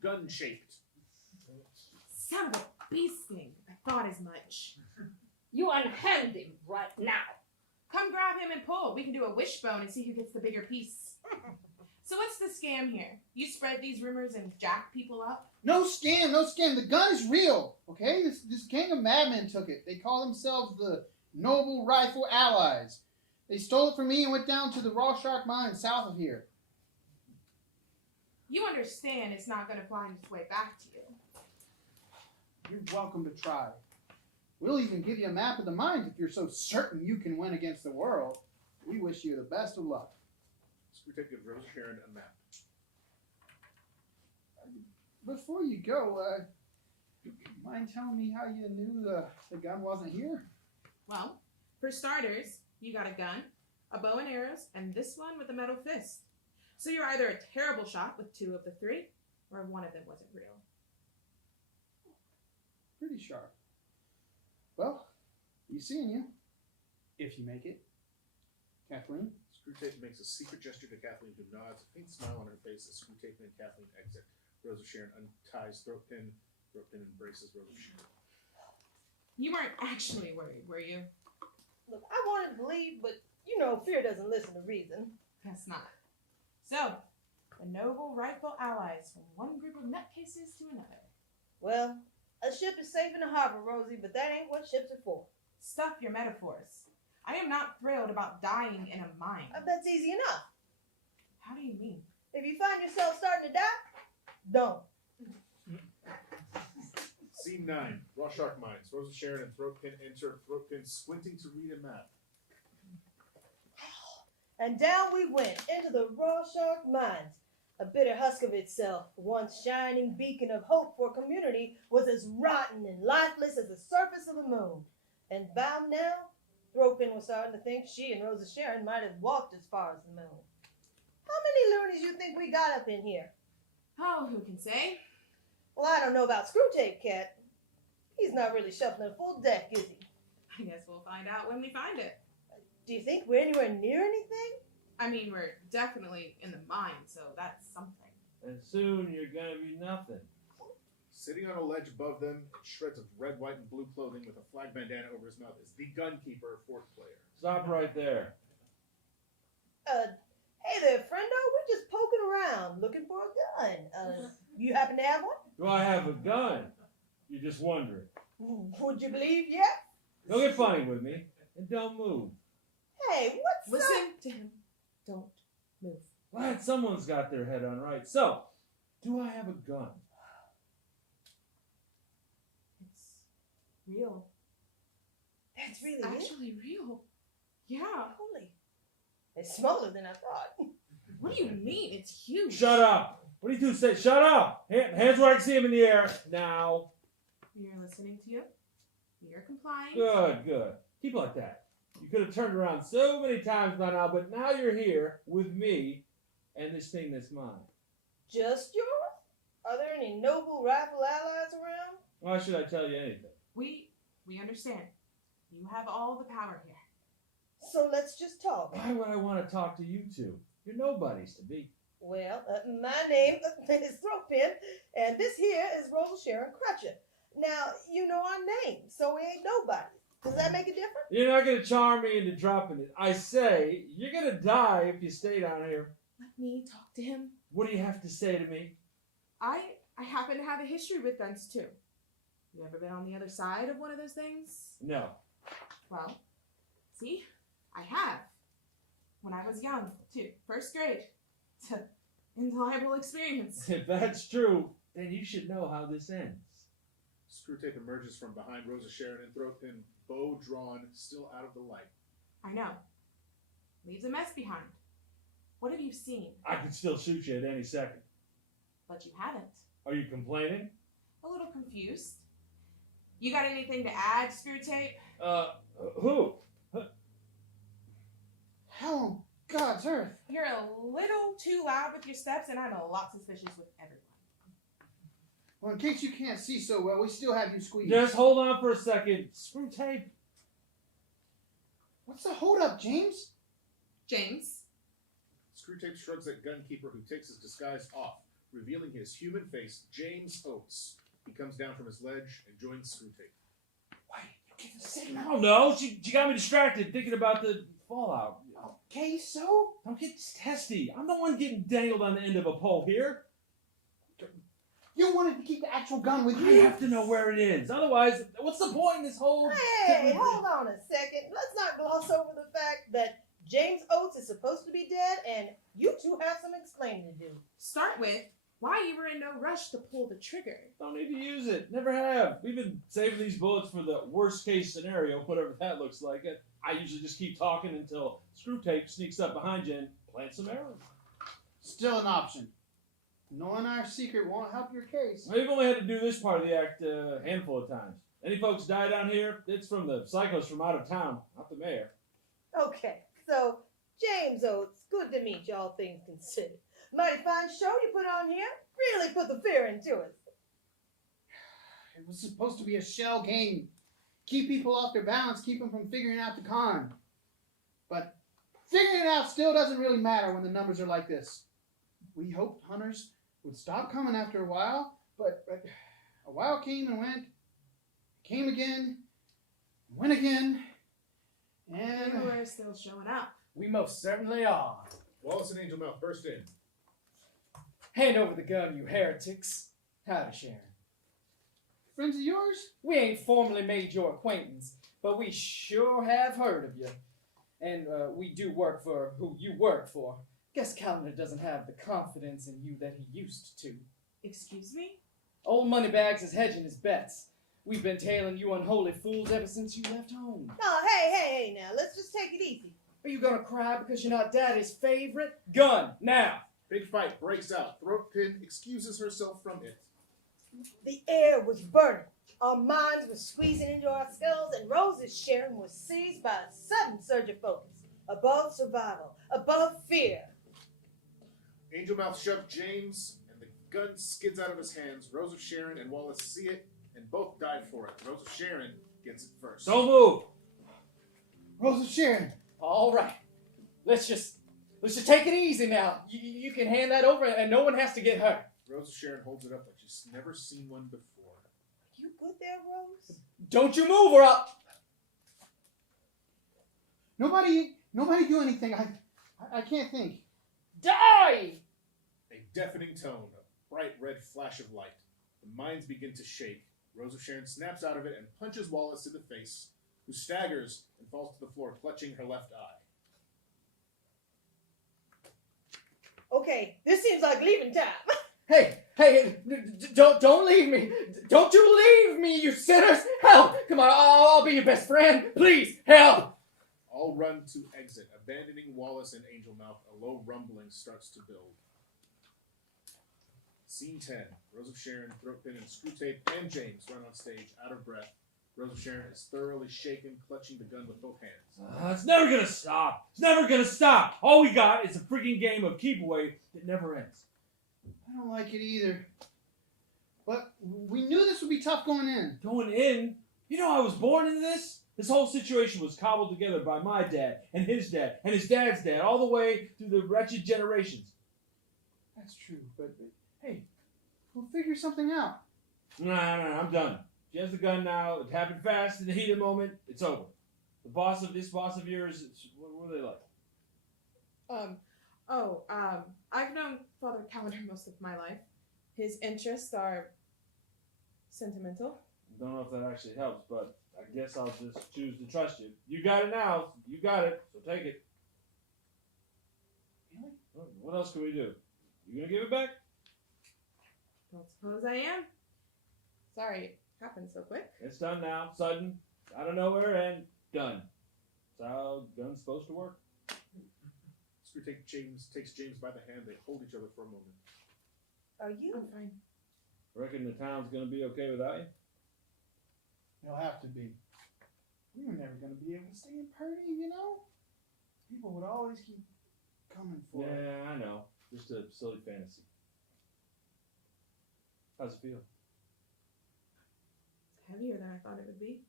gun-shaped. Son of a bee sting. I thought as much. You unhand him right now. Come grab him and pull. We can do a wishbone and see who gets the bigger piece. So what's the scam here? You spread these rumors and jack people up? No scam, no scam. The gun is real, okay? This gang of madmen took it. They call themselves the Noble Rifle Allies. They stole it from me and went down to the Raw Shark mine south of here. You understand it's not going to find its way back to you. You're welcome to try. We'll even give you a map of the mines if you're so certain you can win against the world. We wish you the best of luck. Screwtape gives Rosa Sharon a map. Before you go, mind telling me how you knew the gun wasn't here? Well, for starters, you got a gun, a bow and arrows, and this one with a metal fist. So you're either a terrible shot with 2 of the 3, or one of them wasn't real. Pretty sharp. Well, be seeing you. If you make it. Kathleen? Screwtape makes a secret gesture to Kathleen, who nods, a faint smile on her face as Screwtape and Kathleen exit. Rosa Sharon unties throat pin embraces Rosa Sharon. You weren't actually worried, were you? Look, I wanted to leave, but you know fear doesn't listen to reason. Guess not. So, the Noble Rifle Allies from one group of nutcases to another. Well, a ship is safe in the harbor, Rosie, but that ain't what ships are for. Stuff your metaphors. I am not thrilled about dying in a mine. That's easy enough. How do you mean? If you find yourself starting to die, don't. Scene 9. Raw Shark Mines. Rosa Sharon and Throat Pin enter. Throat Pin squinting to read a map. And down we went into the Raw Shark Mines. A bitter husk of itself, once shining beacon of hope for community, was as rotten and lifeless as the surface of the moon. And by now, Throatpin was starting to think she and Rosa Sharon might have walked as far as the moon. How many loonies you think we got up in here? Oh, who can say? Well, I don't know about Screwtape Cat. He's not really shuffling a full deck, is he? I guess we'll find out when we find it. Do you think we're anywhere near anything? I mean, we're definitely in the mine, so that's something. And soon you're gonna be nothing. Sitting on a ledge above them, in shreds of red, white, and blue clothing with a flag bandana over his mouth, is the gunkeeper, 4th player. Stop right there. Hey there, friendo. We're just poking around, looking for a gun. You happen to have one? Do I have a gun? You're just wondering. Would you believe yes? Don't get funny with me, and don't move. Hey, what's up? Listen to him. Don't move. Glad someone's got their head on right. So, do I have a gun? It's real. That's really It's it? actually real. Yeah. Holy. It's smaller than I thought. What do you mean? It's huge. Shut up. What do you two say? Shut up. Hands where I can see them in the air. Now. We are listening to you. We are complying. Good. Keep like that. You could have turned around so many times by now, but now you're here with me and this thing that's mine. Just yours? Are there any noble rival allies around? Why should I tell you anything? We understand. You have all the power here. So let's just talk. Why would I want to talk to you two? You're nobodies to me. Well, my name is Throatpin, and this here is Rosa Sharon Crutcher. Now, you know our name, so we ain't nobody. Does that make a difference? You're not going to charm me into dropping it. I say, you're going to die if you stay down here. Let me talk to him. What do you have to say to me? I happen to have a history with guns too. You ever been on the other side of one of those things? No. Well, see, I have. When I was young, too. First grade. It's an invaluable experience. If that's true, then you should know how this ends. Screwtape emerges from behind Rosa Sharon and Throatpin, bow drawn, still out of the light. I know. Leaves a mess behind. What have you seen? I could still shoot you at any second. But you haven't. Are you complaining? A little confused. You got anything to add, Screwtape? Who? Hell, God's earth. You're a little too loud with your steps, and I'm a lot suspicious with everyone. Well, in case you can't see so well, we still have you squeezed. Just hold on for a second. Screwtape. What's the holdup, James? James? Screwtape shrugs at Gunkeeper, who takes his disguise off, revealing his human face, James Oates. He comes down from his ledge and joins Screwtape. Why, you get the I signal. don't know. She got me distracted thinking about the fallout. Okay, so? Don't get testy. I'm the one getting dangled on the end of a pole here. You wanted to keep the actual gun with I you? have to know where it is. Otherwise, what's the point in this whole... Hey, hold on a second. Let's not gloss over the fact that James Oates is supposed to be dead, and you two have some explaining to do. Start with why you were in no rush to pull the trigger. Don't need to use it. Never have. We've been saving these bullets for the worst case scenario, whatever that looks like. I usually just keep talking until Screwtape sneaks up behind you and plants some arrows. Still an option. Knowing our secret won't help your case. We've only had to do this part of the act a handful of times. Any folks die down here, it's from the psychos from out of town, not the mayor. Okay, so James Oates, good to meet you, all things considered. Mighty fine show you put on here. Really put the fear into it. It was supposed to be a shell game. Keep people off their balance, keep them from figuring out the con. But figuring it out still doesn't really matter when the numbers are like this. We hoped hunters would stop coming after a while, but a while came and went, came again, went again, and... You were still showing up. We most certainly are. Wallace and Angel Mouth burst in. Hand over the gun, you heretics. Howdy, Sharon. Friends of yours? We ain't formally made your acquaintance, but we sure have heard of you. And we do work for who you work for. Guess Calendar doesn't have the confidence in you that he used to. Excuse me? Old Moneybags is hedging his bets. We've been tailing you unholy fools ever since you left home. Oh, hey, now, let's just take it easy. Are you gonna cry because you're not Daddy's favorite? Gun, now! Big fight breaks out. Throatpin excuses herself from it. The air was burning. Our minds were squeezing into our skulls, and Rose's Sharon was seized by a sudden surge of focus. Above survival, above fear. Angel Mouth shoved James, and the gun skids out of his hands. Rose of Sharon and Wallace see it, and both dive for it. Rose of Sharon gets it first. Don't move! Rose of Sharon. All right. Let's just take it easy now. You can hand that over, and no one has to get hurt. Rose of Sharon holds it up like she's never seen one before. You good there, Rose? Don't you move or I'll... Nobody do anything. I can't think. Die! A deafening tone, a bright red flash of light. The minds begin to shake. Rose of Sharon snaps out of it and punches Wallace in the face, who staggers and falls to the floor, clutching her left eye. Okay, this seems like leaving time. Hey, don't leave me. Don't you leave me, you sinners. Help. Come on, I'll be your best friend. Please, help. All run to exit, abandoning Wallace and Angel Mouth. A low rumbling starts to build. Scene 10. Rose of Sharon, Throatpin, and Screwtape and James run on stage, out of breath. Rose of Sharon is thoroughly shaken, clutching the gun with both hands. It's never gonna stop. It's never gonna stop. All we got is a freaking game of keep away that never ends. I don't like it either. But we knew this would be tough going in. Going in? You know I was born into this? This whole situation was cobbled together by my dad, and his dad's dad, all the way through the wretched generations. That's true, but hey, we'll figure something out. No, I'm done. She has the gun now. It happened fast in the heat of the moment. It's over. The boss of yours, what are they like? I've known Father Calendar most of my life. His interests are sentimental. Don't know if that actually helps, but I guess I'll just choose to trust you. You got it now. You got it, so take it. Really? What else can we do? You gonna give it back? Don't suppose I am. Sorry it happened so quick. It's done now. Sudden, out of nowhere, and done. That's how guns supposed to work. Screwtape takes James by the hand. They hold each other for a moment. Are you? I'm fine. Reckon the town's gonna be okay without you? It'll have to be. We were never going to be able to stay in Purdy, you know? People would always keep coming for it. Yeah, I know. Just a silly fantasy. How's it feel? It's heavier than I thought it would be.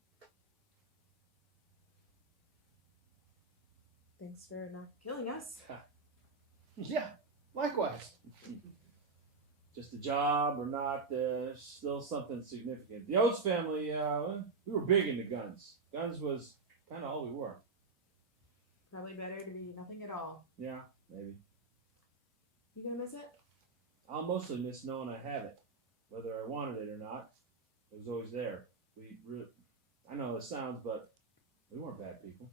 Thanks for not killing us. Yeah, likewise. Just a job or not, still something significant. The Oates family, we were big into guns. Guns was kind of all we were. Probably better to be nothing at all. Yeah, maybe. You gonna miss it? I'll mostly miss knowing I have it. Whether I wanted it or not, it was always there. I know this sounds, but we weren't bad people.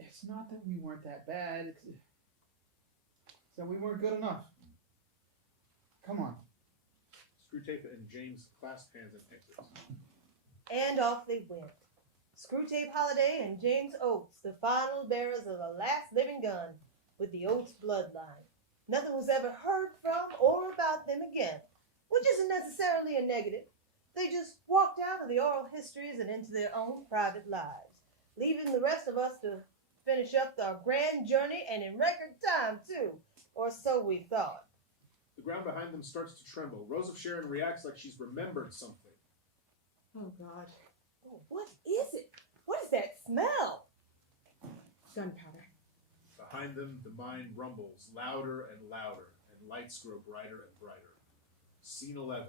It's not that we weren't that bad. It's that we weren't good enough. Come on. Screwtape and James clasp hands and exit. And off they went. Screwtape Holiday and James Oates, the final bearers of the last living gun with the Oates bloodline. Nothing was ever heard from or about them again, which isn't necessarily a negative. They just walked out of the oral histories and into their own private lives, leaving the rest of us to finish up our grand journey, and in record time, too. Or so we thought. The ground behind them starts to tremble. Rose of Sharon reacts like she's remembered something. Oh, God. Oh, what is it? What is that smell? Gunpowder. Behind them, the mine rumbles, louder and louder, and lights grow brighter and brighter. Scene 11.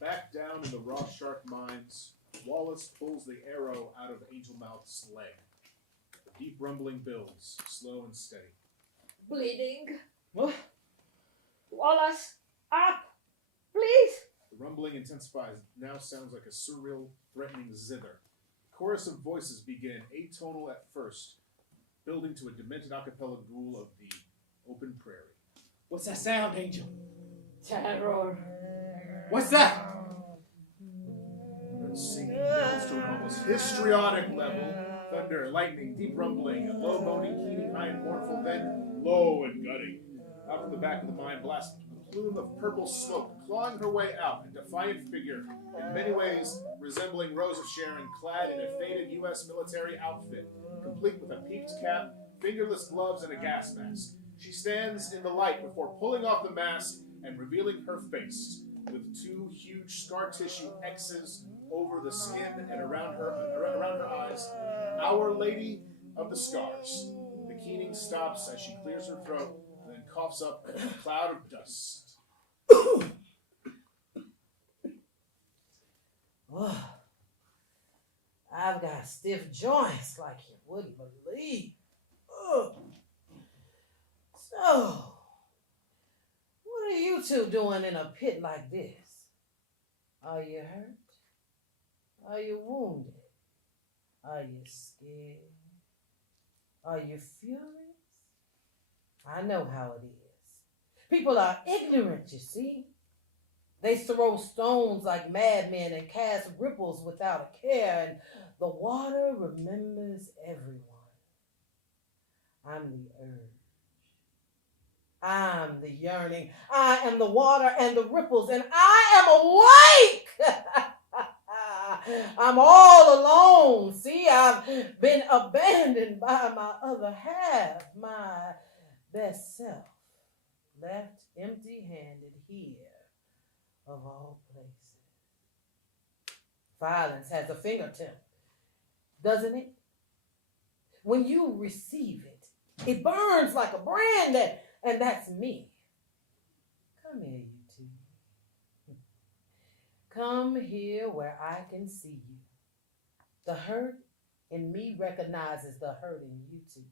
Back down in the raw shark mines, Wallace pulls the arrow out of Angel Mouth's leg. The deep rumbling builds, slow and steady. Bleeding. What? Wallace, up! Please! The rumbling intensifies, now sounds like a surreal, threatening zither. A chorus of voices begin, atonal at first, building to a demented a cappella ghoul of the open prairie. What's that sound, Angel? Terror. What's that? The singing builds to an almost histrionic level. Thunder, lightning, deep rumbling, a low moaning, keening, high and mournful, then low and gutting. Out from the back of the mine blasts a plume of purple smoke, clawing her way out, a defiant figure, in many ways resembling Rose of Sharon, clad in a faded U.S. military outfit, complete with a peaked cap, fingerless gloves, and a gas mask. She stands in the light before pulling off the mask and revealing her face, with two huge scar tissue X's over the skin and around her eyes. Our Lady of the Scars. The keening stops as she clears her throat, and then coughs up a cloud of dust. Oh, I've got stiff joints like you wouldn't believe. Oh. So, what are you two doing in a pit like this? Are you hurt? Are you wounded? Are you scared? Are you furious? I know how it is. People are ignorant, you see. They throw stones like madmen and cast ripples without a care, and The water remembers everyone. I'm the urge. I'm the yearning. I am the water and the ripples, and I am awake. I'm all alone. See, I've been abandoned by my other half, my best self, left empty-handed here of all places. Violence has a fingertip, doesn't it? When you receive it, it burns like a brand, and that's me. Come here, you two. Come here where I can see you. The hurt in me recognizes the hurt in you too.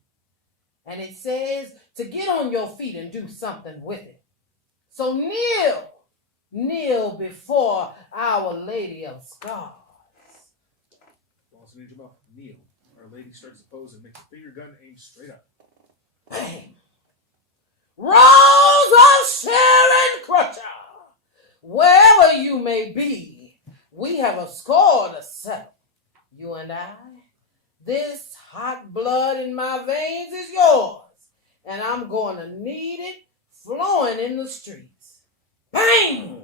And it says to get on your feet and do something with it. So kneel before Our Lady of Scars. Wallace and Angel kneel. Our Lady strikes a pose and makes a finger gun aimed straight up. Bang! Rose of Sharon Crutcher! Wherever you may be, we have a score to settle. You and I. This hot blood in my veins is yours, and I'm going to need it flowing in the streets. Bang!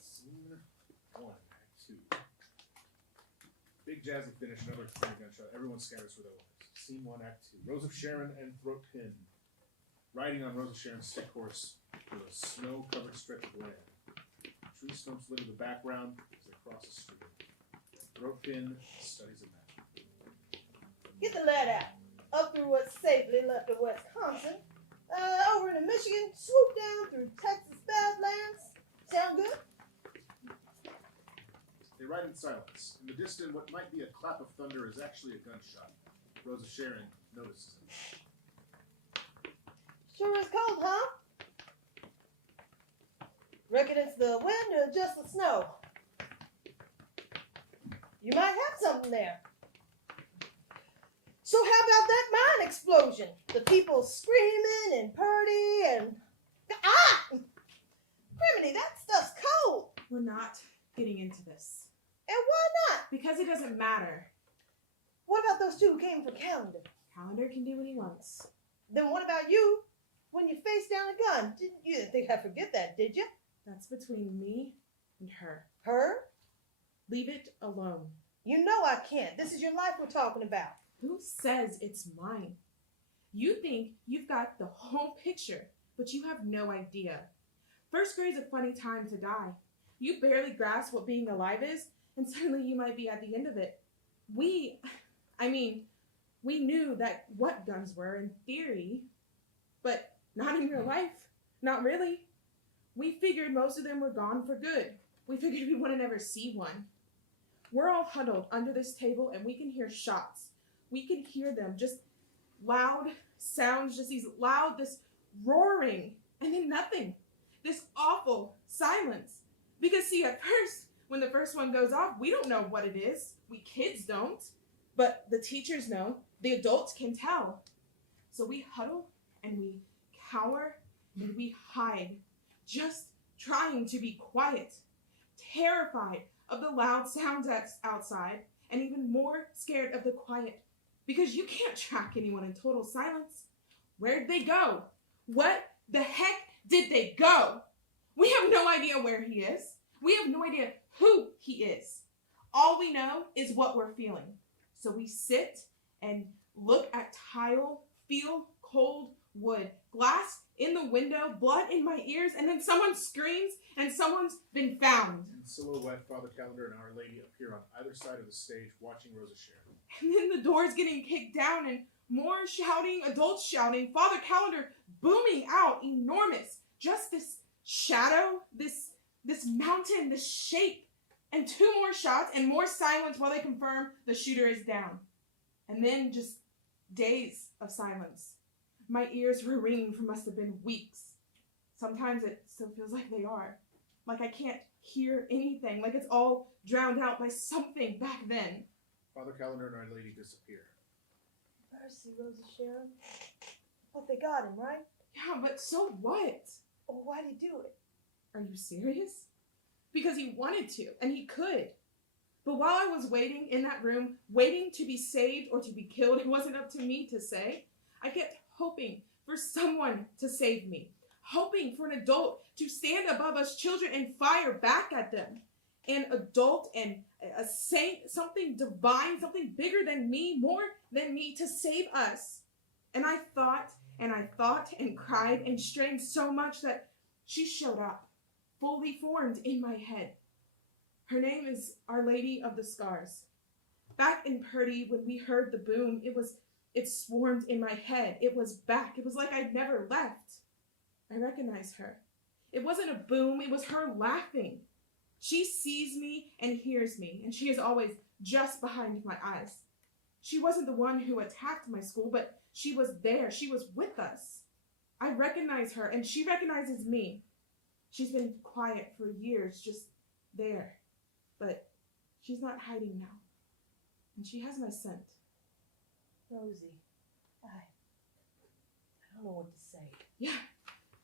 Scene 1, Act 2. Big jazzy finish, another finger gunshot. Everyone scatters for their lives. Scene 1, Act 2. Rose of Sharon and Throat Pin. Riding on Rose of Sharon's stick horse through a snow-covered stretch of land. Tree stumps litter the background as they cross the street. Throat Pin studies a map. Get the lad out. Up through what's safely left of Wisconsin. Over into Michigan, swoop down through Texas Badlands. Sound good? They ride in silence. In the distance, what might be a clap of thunder is actually a gunshot. Rose of Sharon notices it. Sure is cold, huh? Reckon it's the wind or just the snow. You might have something there. So how about that mine explosion? The people screaming and Purdy and... Ah! Criminy, that stuff's cold. We're not getting into this. And why not? Because it doesn't matter. What about those two who came for Calendar? Calendar can do what he wants. Then what about you when you face down a gun? You didn't think I'd forget that, did you? That's between me and her. Her? Leave it alone. You know I can't. This is your life we're talking about. Who says it's mine? You think you've got the whole picture, but you have no idea. First grade's a funny time to die. You barely grasp what being alive is, and suddenly you might be at the end of it. We knew that what guns were in theory, but not in real life. Not really. We figured most of them were gone for good. We figured we wouldn't ever see one. We're all huddled under this table and we can hear shots. We can hear them, just loud sounds, just this roaring, and then nothing. This awful silence. Because see, at first, when the first one goes off, we don't know what it is. We kids don't. But the teachers know. The adults can tell. So we huddle and we cower and we hide. Just trying to be quiet. Terrified of the loud sounds outside. And even more scared of the quiet. Because you can't track anyone in total silence. Where'd they go? What the heck did they go? We have no idea where he is. We have no idea who he is. All we know is what we're feeling. So we sit and look at tile, feel cold wood, glass in the window, blood in my ears, and then someone screams and someone's been found. In silhouette, Father Calendar and Our Lady appear on either side of the stage watching Rose of Sharon. And then the door's getting kicked down and more shouting, adults shouting, Father Calendar booming out, enormous. Just this shadow, this mountain, this shape, and two more shots and more silence while they confirm the shooter is down. And then just days of silence. My ears were ringing for must have been weeks. Sometimes it still feels like they are. Like I can't hear anything, like it's all drowned out by something back then. Father Calendar and Our Lady disappear. Mercy, Rosa Sharon. But they got him, right? Yeah, but so what? Oh, why'd he do it? Are you serious? Because he wanted to, and he could. But while I was waiting in that room, waiting to be saved or to be killed, it wasn't up to me to say. I kept hoping for someone to save me, hoping for an adult to stand above us children and fire back at them. An adult and a saint, something divine, something bigger than me, more than me, to save us. And I thought and cried and strained so much that she showed up, fully formed in my head. Her name is Our Lady of the Scars. Back in Purdy, when we heard the boom, it swarmed in my head. It was back. It was like I'd never left. I recognize her. It wasn't a boom. It was her laughing. She sees me and hears me, and she is always just behind my eyes. She wasn't the one who attacked my school, but she was there. She was with us. I recognize her, and she recognizes me. She's been quiet for years, just there. But she's not hiding now. And she has my scent. Rosie, I don't know what to say. Yeah,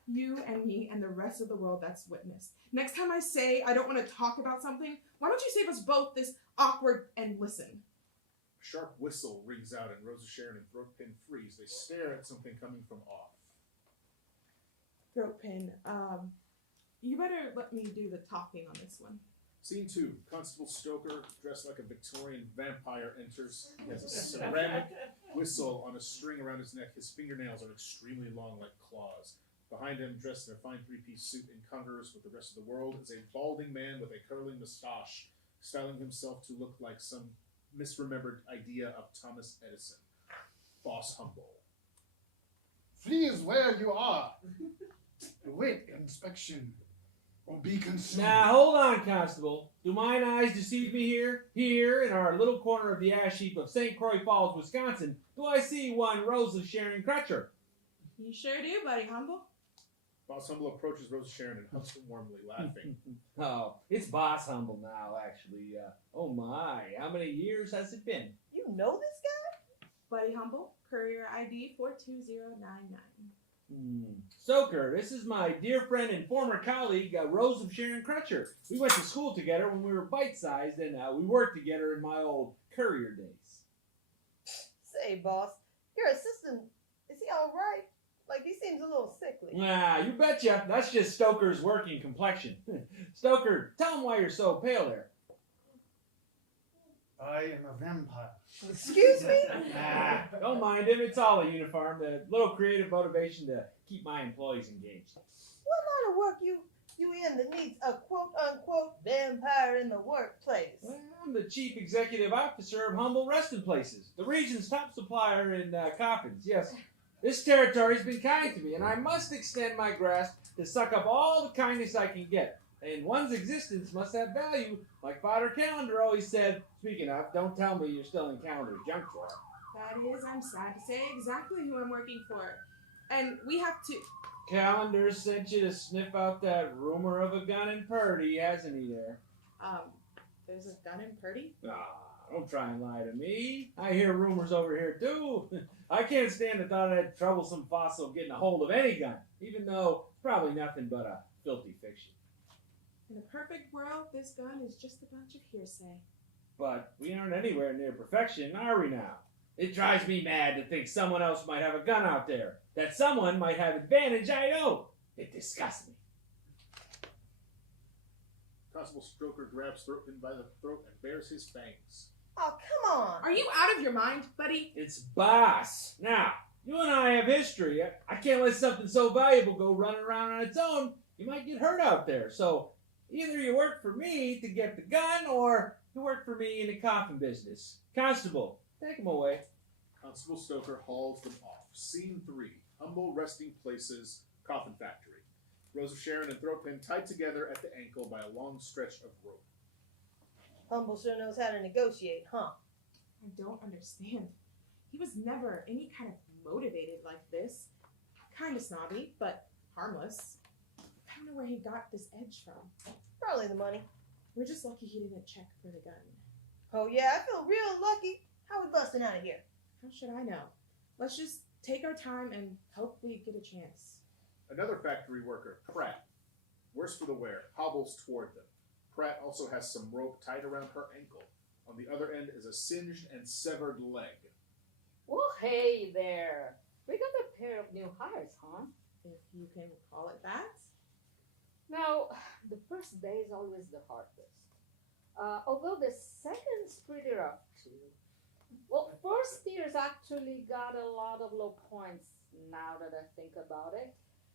you and me and the rest of the world that's witnessed. Next time I say I don't want to talk about something, why don't you save us both this awkward and listen? A sharp whistle rings out and Rosa Sharon and Throatpin freeze. They stare at something coming from off. Throatpin, you better let me do the talking on this one. Scene 2. Constable Stoker, dressed like a Victorian vampire, enters. He has a ceramic whistle on a string around his neck. His fingernails are extremely long like claws. Behind him, dressed in a fine three-piece suit incongruous with the rest of the world, is a balding man with a curling mustache, styling himself to look like some misremembered idea of Thomas Edison. Boss Humble. Freeze where you are. Await inspection. Or be consumed. Now, hold on, Constable. Do mine eyes deceive me here? Here, in our little corner of the ash heap of St. Croix Falls, Wisconsin, do I see one Rosa Sharon Crutcher? You sure do, buddy Humble. Boss Humble approaches Rosa Sharon and hugs her warmly, laughing. Oh, it's Boss Humble now, actually. Oh my, how many years has it been? You know this guy? Buddy Humble, courier ID 42099. Stoker, this is my dear friend and former colleague, Rose of Sharon Crutcher. We went to school together when we were bite-sized, and we worked together in my old courier days. Say, boss, your assistant, is he all right? Like, he seems a little sickly. Ah, you betcha. That's just Stoker's working complexion. Stoker, tell him why you're so pale there. I am a vampire. Excuse me? Don't mind him. It's all a uniform. A little creative motivation to keep my employees engaged. What line of work you in that needs a quote-unquote vampire in the workplace? Well, I'm the chief executive officer of Humble Resting Places, the region's top supplier in coffins. Yes, this territory's been kind to me, and I must extend my grasp to suck up all the kindness I can get. And one's existence must have value, like Father Calendar always said. Speaking of, don't tell me you're still in Calendar's junk drawer. That is, I'm sad to say, exactly who I'm working for. And we have to... Calendar sent you to sniff out that rumor of a gun in Purdy, hasn't he there? There's a gun in Purdy? Ah, don't try and lie to me. I hear rumors over here, too. I can't stand the thought of that troublesome fossil getting a hold of any gun, even though it's probably nothing but a filthy fiction. In a perfect world, this gun is just a bunch of hearsay. But we aren't anywhere near perfection, are we now? It drives me mad to think someone else might have a gun out there. That someone might have advantage, I know. It disgusts me. Constable Stoker grabs Throatpin by the throat and bares his fangs. Oh, come on. Are you out of your mind, buddy? It's Boss. Now, you and I have history. I can't let something so valuable go running around on its own. You might get hurt out there. So either you work for me to get the gun, or you work for me in the coffin business. Constable, take him away. Constable Stoker hauls them off. Scene 3. Humble Resting Places, Coffin Factory. Rose of Sharon and Throatpin tied together at the ankle by a long stretch of rope. Humble sure knows how to negotiate, huh? I don't understand. He was never any kind of motivated like this. Kind of snobby, but harmless. I don't know where he got this edge from. Probably the money. We're just lucky he didn't check for the gun. Oh, yeah, I feel real lucky. How we busting out of here? How should I know? Let's just take our time and hope we get a chance. Another factory worker, Pratt, worse for the wear, hobbles toward them. Pratt also has some rope tied around her ankle. On the other end is a singed and severed leg. Well, hey there. We got a pair of new hires, huh? If you can call it that. Now, the first day is always the hardest. Although the second's pretty rough, too. Well, first year's actually got a lot of low points now that I think about it.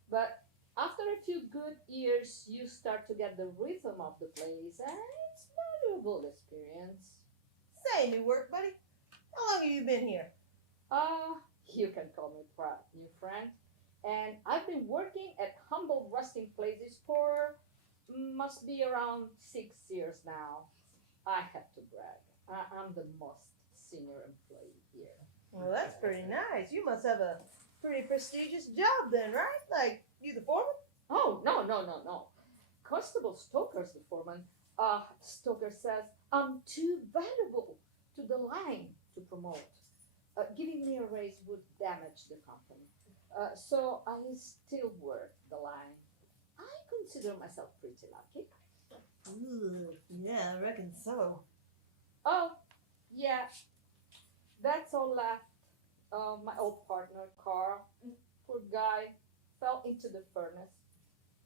But after a few good years, you start to get the rhythm of the place, and it's a valuable experience. Say, new work buddy, how long have you been here? You can call me Pratt, new friend. And I've been working at humble resting places for must be around 6 years now. I have to brag. I'm the most senior employee here. Well, that's pretty nice. You must have a pretty prestigious job then, right? Like, you the foreman? Oh, no. Constable Stoker's the foreman. Stoker says I'm too valuable to the line to promote. Giving me a raise would damage the company. So I still work the line. I consider myself pretty lucky. Ooh, yeah, I reckon so. Oh, yeah. That's all left. My old partner, Carl, poor guy, fell into the furnace.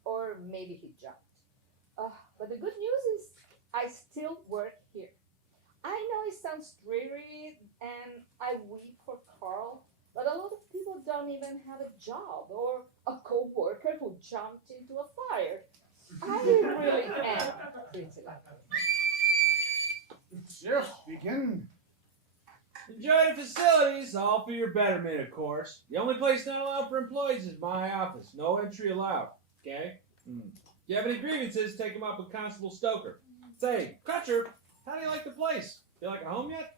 Or maybe he jumped. But the good news is I still work here. I know it sounds dreary and I weep for Carl, but a lot of people don't even have a job or a co-worker who jumped into a fire. I really am pretty lucky. Yes, begin. Enjoy the facilities, all for your betterment, of course. The only place not allowed for employees is my office. No entry allowed. Okay? If you have any grievances, take them up with Constable Stoker. Say, Crutcher, how do you like the place? Feel like a home yet?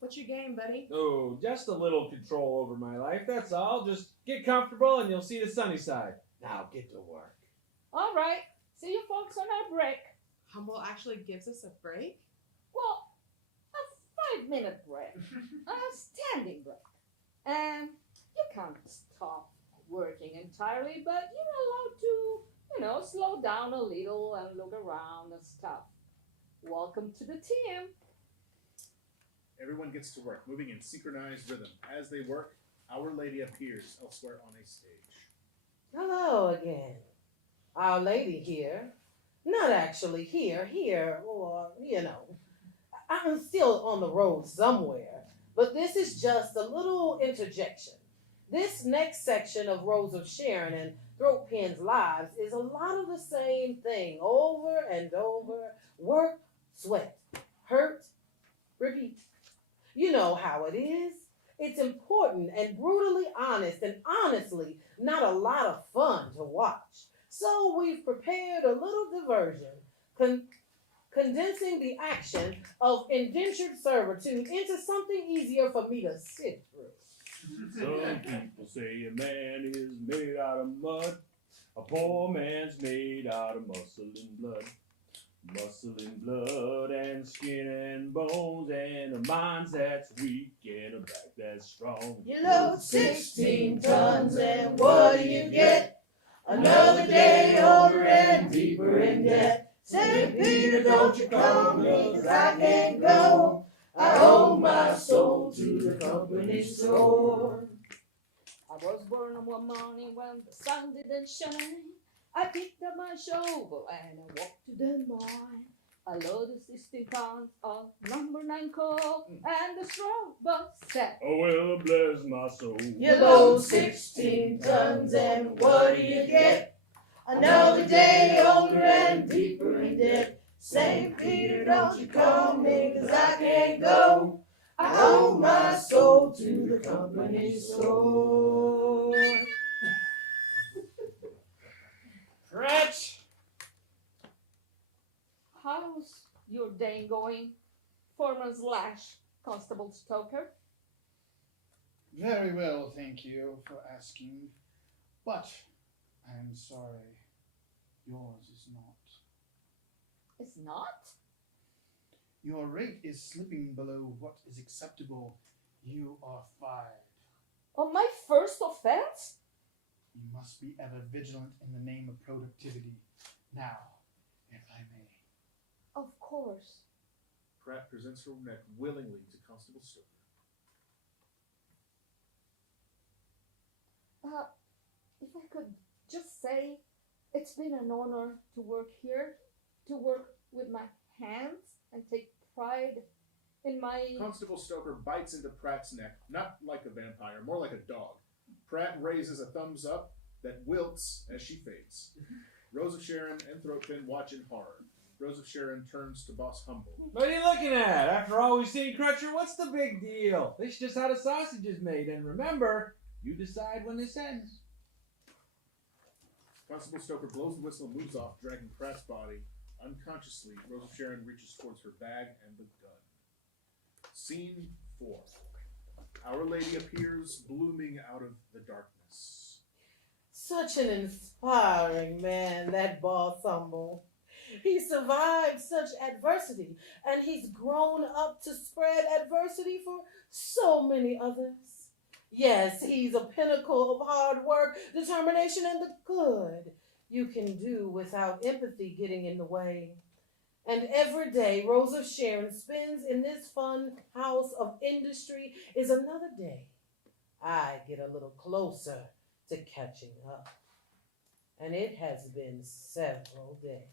What's your game, buddy? Oh, just a little control over my life, that's all. Just get comfortable and you'll see the sunny side. Now get to work. All right. See you folks on our break. Humble actually gives us a break? Well, a 5-minute break. A standing break. And you can't stop working entirely, but you're allowed to, slow down a little and look around and stuff. Welcome to the team. Everyone gets to work, moving in synchronized rhythm. As they work, Our Lady appears elsewhere on a stage. Hello again. Our Lady here. Not actually here, or, I'm still on the road somewhere, but this is just a little interjection. This next section of Rose of Sharon and Throat Pin's lives is a lot of the same thing over and over. Work, sweat, hurt, repeat. You know how it is. It's important and brutally honest and honestly not a lot of fun to watch. So we've prepared a little diversion, condensing the action of indentured servitude into something easier for me to sit through. Some people say a man is made out of mud. A poor man's made out of muscle and blood. Muscle and blood and skin and bones and a mind that's weak and a back that's strong. You load 16 tons and what do you get? Another day older and deeper in debt. St. Peter, don't you call me, 'cause I can't go. I owe my soul to the company store. I was born on one morning when the sun didn't shine. I picked up my shovel and I walked to Des Moines. I loaded 16 pounds of number 9 coal and the straw bus set. Oh, well, bless my soul. You load 16 tons and what do you get? Another day older and deeper in debt. St. Peter, don't you call me, 'cause I can't go. I owe my soul to the company store. Stretch! How's your day going, Foreman / Constable Stoker? Very well, thank you for asking. But I'm sorry, yours is not. It's not? Your rate is slipping below what is acceptable. You are fired. On my first offense? You must be ever vigilant in the name of productivity. Now, if I may. Of course. Pratt presents her neck willingly to Constable Stoker. If I could just say, it's been an honor to work here, to work with my hands and take pride in my... Constable Stoker bites into Pratt's neck, not like a vampire, more like a dog. Pratt raises a thumbs up that wilts as she fades. Rose of Sharon and Throatpin watch in horror. Rose of Sharon turns to Boss Humble. What are you looking at? After all we've seen, Crutcher, what's the big deal? This just how the sausage is made, and remember, you decide when this ends. Constable Stoker blows the whistle and moves off, dragging Pratt's body. Unconsciously, Rose of Sharon reaches towards her bag and the gun. Scene 4. Our Lady appears blooming out of the darkness. Such an inspiring man, that Boss Humble. He survived such adversity, and he's grown up to spread adversity for so many others. Yes, he's a pinnacle of hard work, determination, and the good you can do without empathy getting in the way. And every day Rose of Sharon spends in this fun house of industry is another day I get a little closer to catching up. And it has been several days.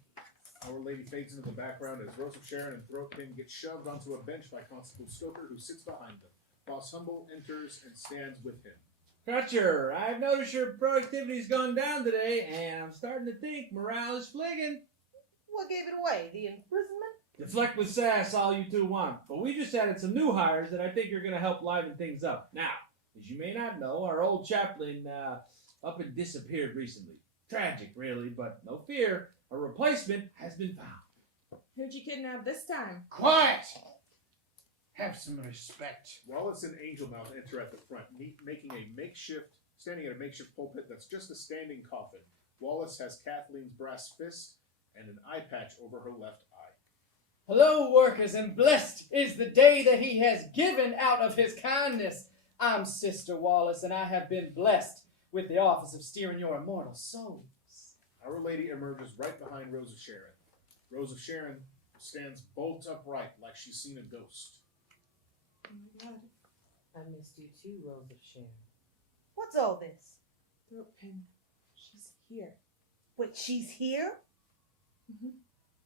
Our Lady fades into the background as Rose of Sharon and Throatpin get shoved onto a bench by Constable Stoker, who sits behind them. Boss Humble enters and stands with him. Crutcher, I've noticed your productivity's gone down today, and I'm starting to think morale is fligging. What gave it away? The imprisonment? Deflect with sass all you two want, but we just added some new hires that I think are going to help liven things up. Now, as you may not know, our old chaplain up and disappeared recently. Tragic, really, but no fear, a replacement has been found. Who'd you kidnap this time? Quiet! Have some respect. Wallace and Angel Mouth enter at the front, standing at a makeshift pulpit that's just a standing coffin. Wallace has Kathleen's brass fist and an eye patch over her left eye. Hello, workers, and blessed is the day that he has given out of his kindness. I'm Sister Wallace, and I have been blessed with the office of steering your immortal souls. Our Lady emerges right behind Rose of Sharon. Rose of Sharon stands bolt upright like she's seen a ghost. Oh my God. I missed you too, Rose of Sharon. What's all this? Throatpin. She's here. Wait, she's here? Mm-hmm.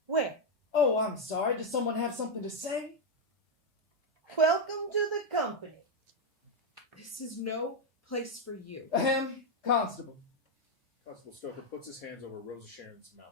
Where? Oh, I'm sorry. Does someone have something to say? Welcome to the company. This is no place for you. Ahem, Constable. Constable Stoker puts his hands over Rose of Sharon's mouth.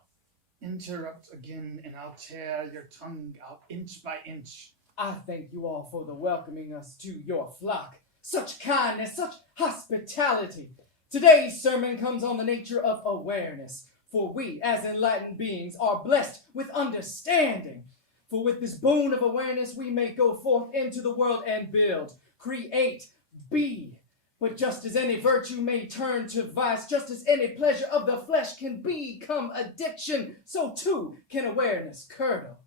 Interrupt again, and I'll tear your tongue out inch by inch. I thank you all for the welcoming us to your flock. Such kindness, such hospitality. Today's sermon comes on the nature of awareness, for we, as enlightened beings, are blessed with understanding. For with this boon of awareness, we may go forth into the world and build, create, be. But just as any virtue may turn to vice, just as any pleasure of the flesh can become addiction, so too can awareness curdle.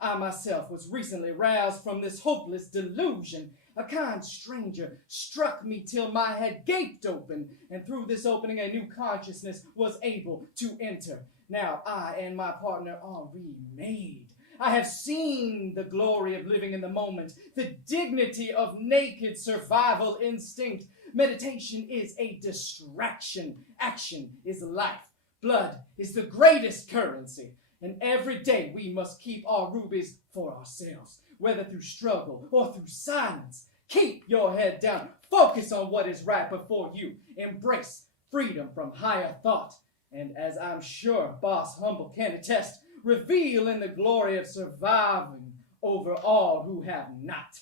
I myself was recently roused from this hopeless delusion. A kind stranger struck me till my head gaped open, and through this opening a new consciousness was able to enter. Now I and my partner are remade. I have seen the glory of living in the moment, the dignity of naked survival instinct. Meditation is a distraction. Action is life. Blood is the greatest currency. And every day we must keep our rubies for ourselves, whether through struggle or through silence. Keep your head down. Focus on what is right before you. Embrace freedom from higher thought. And as I'm sure Boss Humble can attest, reveal in the glory of surviving over all who have not.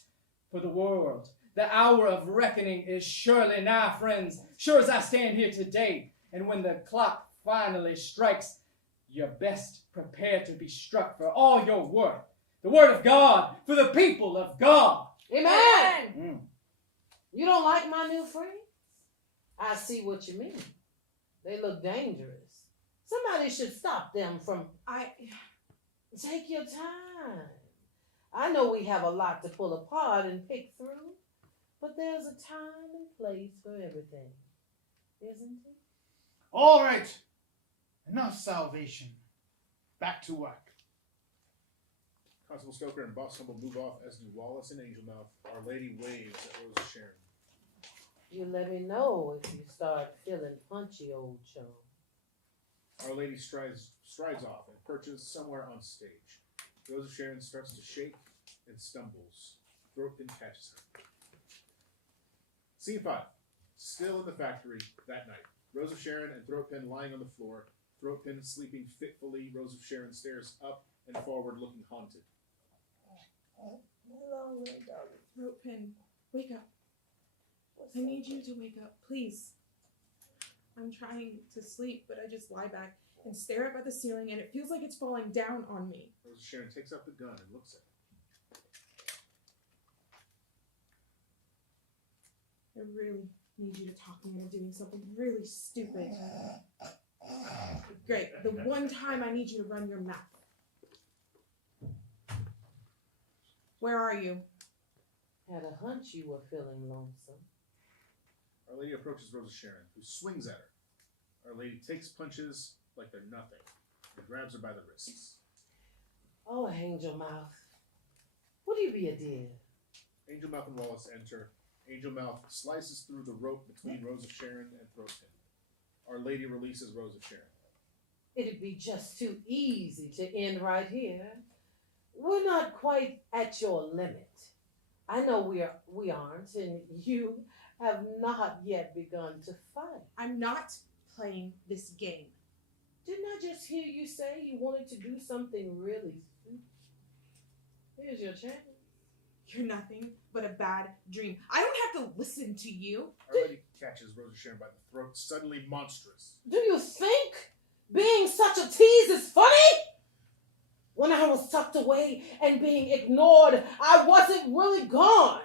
For the world, the hour of reckoning is surely nigh, friends, sure as I stand here today. And when the clock finally strikes, you're best prepared to be struck for all your worth. The word of God for the people of God. Amen. You don't like my new friends? I see what you mean. They look dangerous. Somebody should stop them from... Take your time. I know we have a lot to pull apart and pick through, But there's a time and place for everything, isn't it? All right. Enough salvation. Back to work. Constable Stoker and Boss Humble move off, as do Wallace and Angelmouth. Our Lady waves at Rose Sharon. You let me know if you start feeling punchy, old chum. Our Lady strides off and perches somewhere on stage. Rose of Sharon starts to shake and stumbles. Throatpin catches her. Scene 5. Still in the factory that night. Rose of Sharon and Throatpin lying on the floor. Throatpin sleeping fitfully. Rose of Sharon stares up and forward, looking haunted. Hello, little dog. Throatpin, wake up. What's I up? need you to wake up, please. I'm trying to sleep, but I just lie back and stare up at the ceiling, and it feels like it's falling down on me. Rose of Sharon takes up the gun and looks at it. I really need you to talk me into doing something really stupid. Great. The one time I need you to run your mouth. Where are you? Had a hunch you were feeling lonesome. Our Lady approaches Rose of Sharon, who swings at her. Our Lady takes punches like they're nothing and grabs her by the wrists. Oh, Angelmouth, would you be a dear? Angelmouth and Wallace enter. Angelmouth slices through the rope between Rose of Sharon and Throatpin. Our Lady releases Rose of Sharon. It'd be just too easy to end right here. We're not quite at your limit. I know we aren't, and you have not yet begun to fight. I'm not playing this game. Didn't I just hear you say you wanted to do something really stupid? Here's your chance. You're nothing but a bad dream. I don't have to listen to you. Our Lady catches Rose of Sharon by the throat, suddenly monstrous. Do you think being such a tease is funny? When I was tucked away and being ignored, I wasn't really gone.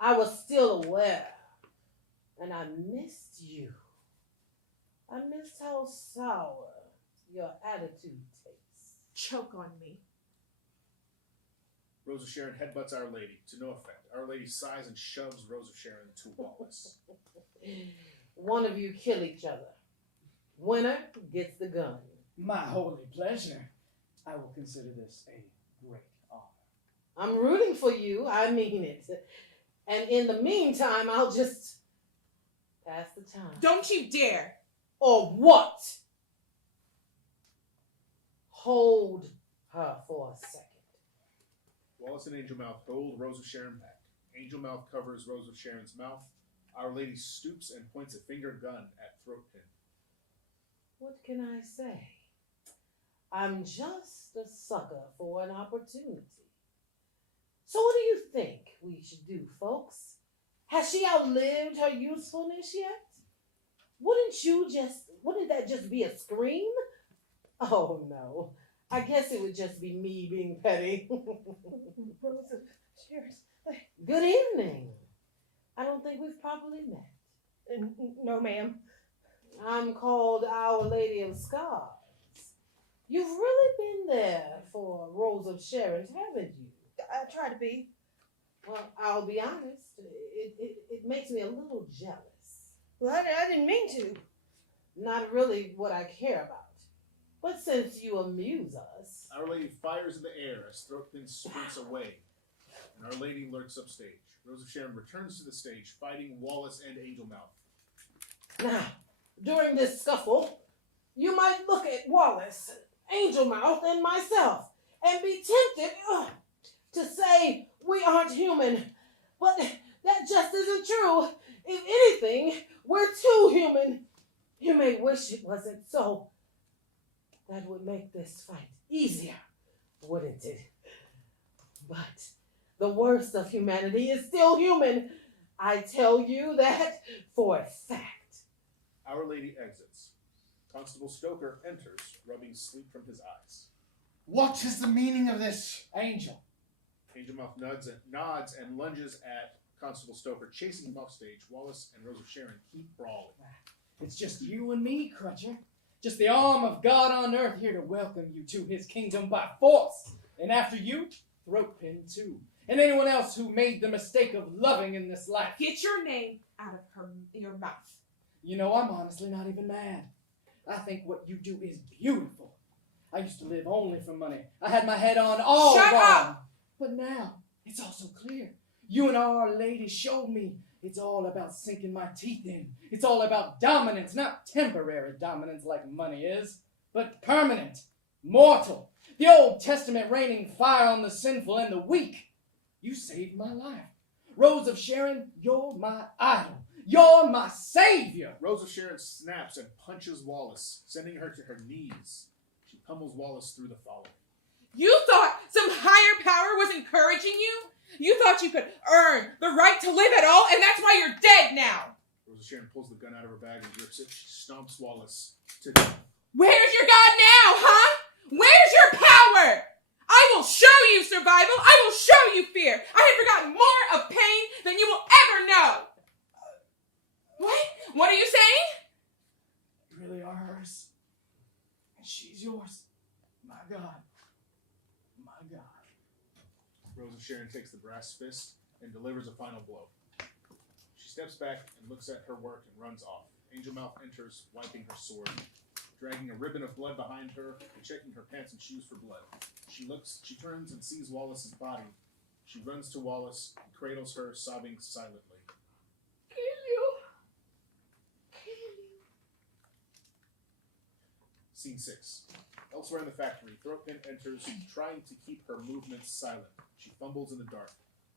I was still aware. And I missed you. I missed how sour your attitude tastes. Choke on me. Rose of Sharon headbutts Our Lady, to no effect. Our Lady sighs and shoves Rose of Sharon to Wallace. One of you kill each other. Winner gets the gun. My holy pleasure. I will consider this a great honor. I'm rooting for you. I mean it. And in the meantime, I'll just pass the time. Don't you dare. Or what? Hold her for a second. Wallace and Angelmouth hold Rose of Sharon back. Angelmouth covers Rose of Sharon's mouth. Our Lady stoops and points a finger gun at Throatpin. What can I say? I'm just a sucker for an opportunity. So what do you think we should do, folks? Has she outlived her usefulness yet? Wouldn't that just be a scream? Oh no. I guess it would just be me being petty. Rose of Sharon. Good evening. I don't think we've properly met. No, ma'am. I'm called Our Lady of Scars. You've really been there for Rose of Sharon, haven't you? I try to be. Well, I'll be honest. It makes me a little jealous. Well, I didn't mean to. Not really what I care about. But since you amuse us... Our Lady fires in the air as Throatpin sprints away, and Our Lady lurks upstage. Rose of Sharon returns to the stage, fighting Wallace and Angelmouth. Now, during this scuffle, you might look at Wallace, Angelmouth, and myself, and be tempted to say we aren't human. But that just isn't true. If anything, we're too human. You may wish it wasn't so. That would make this fight easier, wouldn't it? But the worst of humanity is still human. I tell you that for a fact. Our Lady exits. Constable Stoker enters, rubbing sleep from his eyes. What is the meaning of this? Angel. Angelmouth nods and lunges at Constable Stoker, chasing him off stage. Wallace and Rose of Sharon keep brawling. It's just you and me, Crutcher. Just the arm of God on earth here to welcome you to his kingdom by force. And after you, Throatpin too. and anyone else who made the mistake of loving in this life. Get your name out of your mouth. You know, I'm honestly not even mad. I think what you do is beautiful. I used to live only for money. I had my head on all Shut wrong. up! But now, it's all so clear. You and Our Lady showed me it's all about sinking my teeth in. It's all about dominance, not temporary dominance like money is, but permanent, mortal. The Old Testament raining fire on the sinful and the weak. You saved my life. Rose of Sharon, you're my idol. You're my savior. Rose of Sharon snaps and punches Wallace, sending her to her knees. She pummels Wallace through the following. You thought some higher power was encouraging you? You thought you could earn the right to live at all, and that's why you're dead now. Rose of Sharon pulls the gun out of her bag and grips it. She stomps Wallace to death. Where's your God now, huh? Where's your power? I will show you survival. I will show you fear. I have forgotten more of pain than you will ever know. What? What are you saying? You really are hers. And she's yours. My God. My God. Rose of Sharon takes the brass fist and delivers a final blow. She steps back and looks at her work and runs off. Angel Mouth enters, wiping her sword, dragging a ribbon of blood behind her and checking her pants and shoes for blood. She turns and sees Wallace's body. She runs to Wallace and cradles her, sobbing silently. Kill you. Kill you. Scene 6. Elsewhere in the factory, Throatpin enters, trying to keep her movements silent. She fumbles in the dark.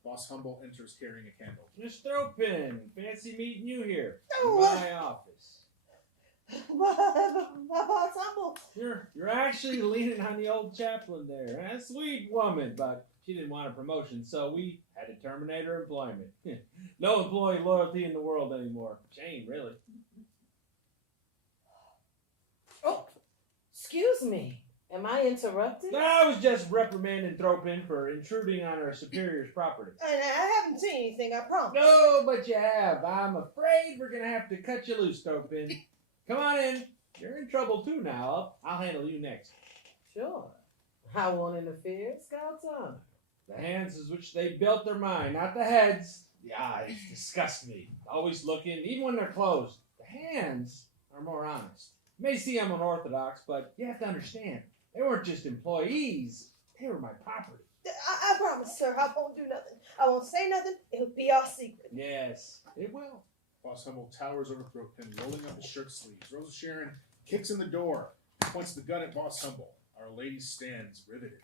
Boss Humble enters carrying a candle. Miss Throatpin, fancy meeting you here Oh, in my office. My boss Humble. You're actually leaning on the old chaplain there. A sweet woman, but she didn't want a promotion, so we had to terminate her employment. No employee loyalty in the world anymore. Shame, really. Oh, excuse me. Am I interrupted? I was just reprimanding Throatpin for intruding on her superior's property. And I haven't seen anything, I promise. No, but you have. I'm afraid we're going to have to cut you loose, Throatpin. Come on in. You're in trouble too now. I'll handle you next. Sure. I won't interfere. Scout's honor. The hands is which they built their mind, not the heads. The eyes disgust me. Always looking, even when they're closed. The hands are more honest. You may see I'm unorthodox, but you have to understand, they weren't just employees. They were my property. I promise, sir, I won't do nothing. I won't say nothing. It'll be our secret. Yes, it will. Boss Humble towers over Throatpin, rolling up his shirt sleeves. Rose of Sharon kicks in the door, points the gun at Boss Humble. Our Lady stands riveted.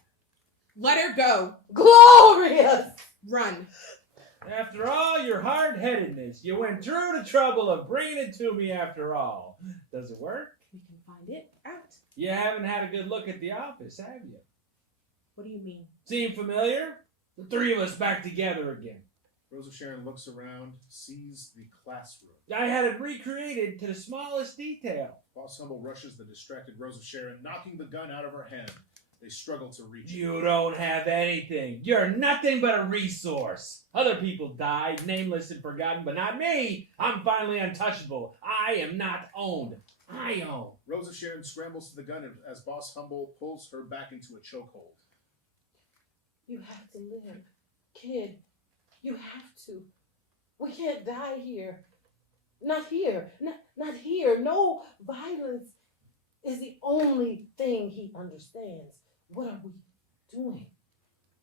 Let her go. Glorious! Run. After all your hard-headedness, you went through the trouble of bringing it to me after all. Does it work? We can find it out. You haven't had a good look at the office, have you? What do you mean? Seem familiar? The three of us back together again. Rose of Sharon looks around, sees the classroom. I had it recreated to the smallest detail. Boss Humble rushes the distracted Rose of Sharon, knocking the gun out of her hand. They struggle to reach it. You don't have anything. You're nothing but a resource. Other people died, nameless and forgotten, but not me. I'm finally untouchable. I am not owned. I own. Rose of Sharon scrambles to the gun as Boss Humble pulls her back into a chokehold. You have to live. Kid, you have to. We can't die here. Not here. Not here. No violence is the only thing he understands. What are we doing?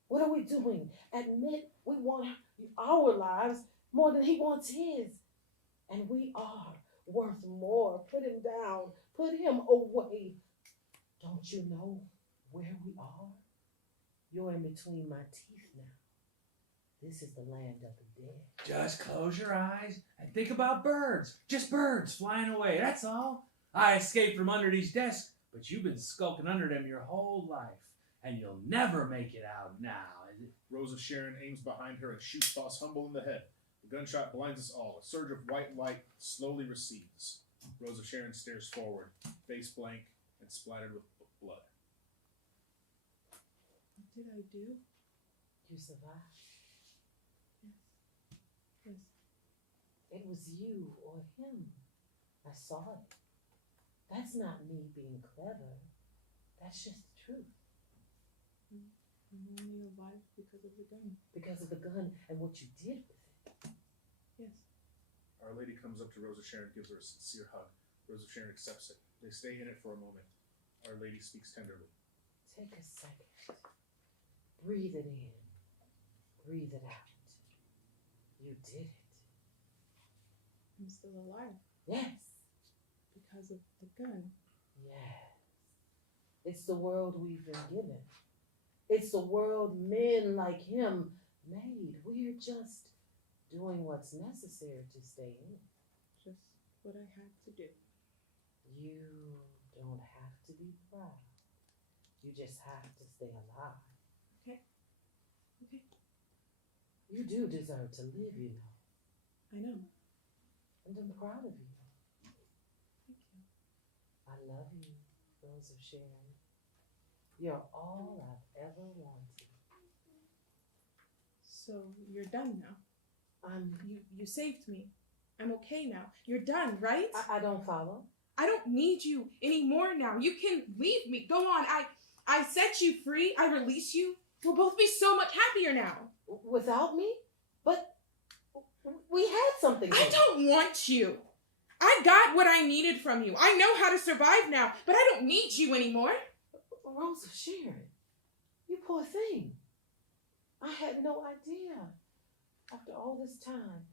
What are we doing? Admit we want our lives more than he wants his. And we are worth more. Put him down. Put him away. Don't you know where we are? You're in between my teeth now. This is the land of the dead. Just close your eyes and think about birds. Just birds flying away, that's all. I escaped from under these desks, but you've been skulking under them your whole life, and you'll never make it out now. Rose of Sharon aims behind her and shoots Boss Humble in the head. The gunshot blinds us all. A surge of white light slowly recedes. Rose of Sharon stares forward, face blank and splattered with blood. What did I do? You survived. Yes. It was you or him. I saw it. That's not me being clever. That's just the truth. I'm only alive because of the gun. Because of the gun and what you did with it. Yes. Our Lady comes up to Rose of Sharon, gives her a sincere hug. Rose of Sharon accepts it. They stay in it for a moment. Our Lady speaks tenderly. Take a second. Breathe it in. Breathe it out. You did it. I'm still alive Yes. because of the gun. Yes. It's the world we've been given. It's the world men like him made. We're just doing what's necessary to stay in. Just what I had to do. You don't have to be proud. You just have to stay alive. Okay. Okay. You do deserve to live, you know. I know. And I'm proud of you. Thank you. I love you, Rose of Sharon. You're all I've ever wanted. So you're done now. I'm. You saved me. I'm okay now. You're done, right? I don't follow. I don't need you anymore now. You can leave me. Go on. I set you free. I release you. We'll both be so much happier now. Without me? But we had something. I don't want you. I got what I needed from you. I know how to survive now, but I don't need you anymore. Rose of Sharon, you poor thing. I had no idea. After all this time,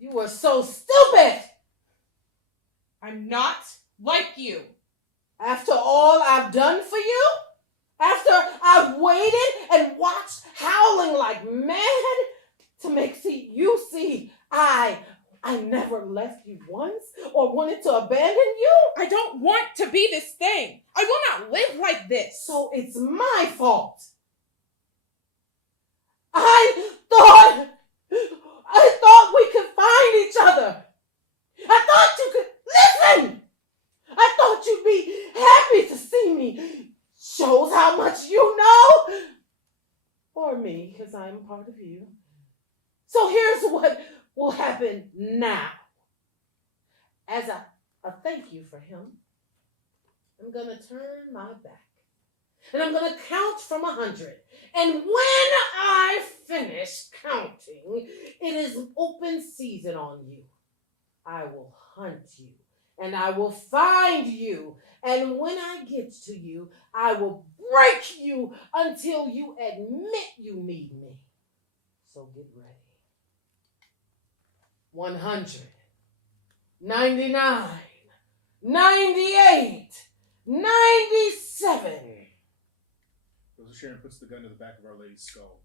you were so stupid. I'm not like you. After all I've done for you? After I've waited and watched howling like mad to make you see I never left you once or wanted to abandon you? I don't want to be this thing. I will not live like this. So it's my fault. I thought we could find each other. I thought you could listen. I thought you'd be happy to see me. Shows how much you know. Or me, because I'm part of you. So here's what will happen now. As a thank you for him, I'm going to turn my back. And I'm going to count from 100. And when I finish counting, it is open season on you. I will hunt you. And I will find you. And when I get to you, I will break you until you admit you need me. So get ready. 100, 99, 98, 97. Rose of Sharon puts the gun to the back of Our Lady's skull.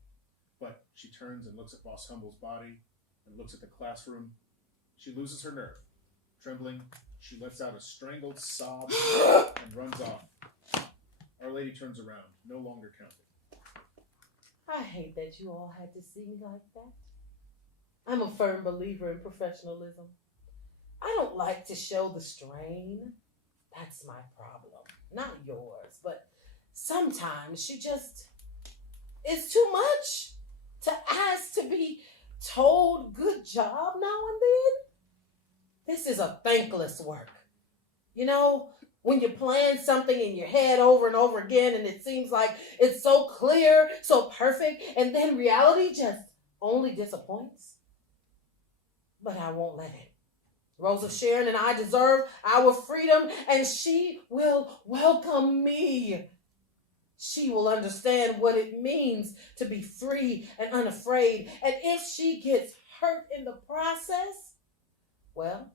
But she turns and looks at Boss Humble's body and looks at the classroom. She loses her nerve. Trembling, she lets out a strangled sob and runs off. Our Lady turns around, no longer counting. I hate that you all had to see me like that. I'm a firm believer in professionalism. I don't like to show the strain. That's my problem, not yours. But sometimes it's too much to ask to be told good job now and then. This is a thankless work. You know, when you plan something in your head over and over again and it seems like it's so clear, so perfect, and then reality just only disappoints. But I won't let it. Rose of Sharon and I deserve our freedom, and she will welcome me. She will understand what it means to be free and unafraid. And if she gets hurt in the process, well,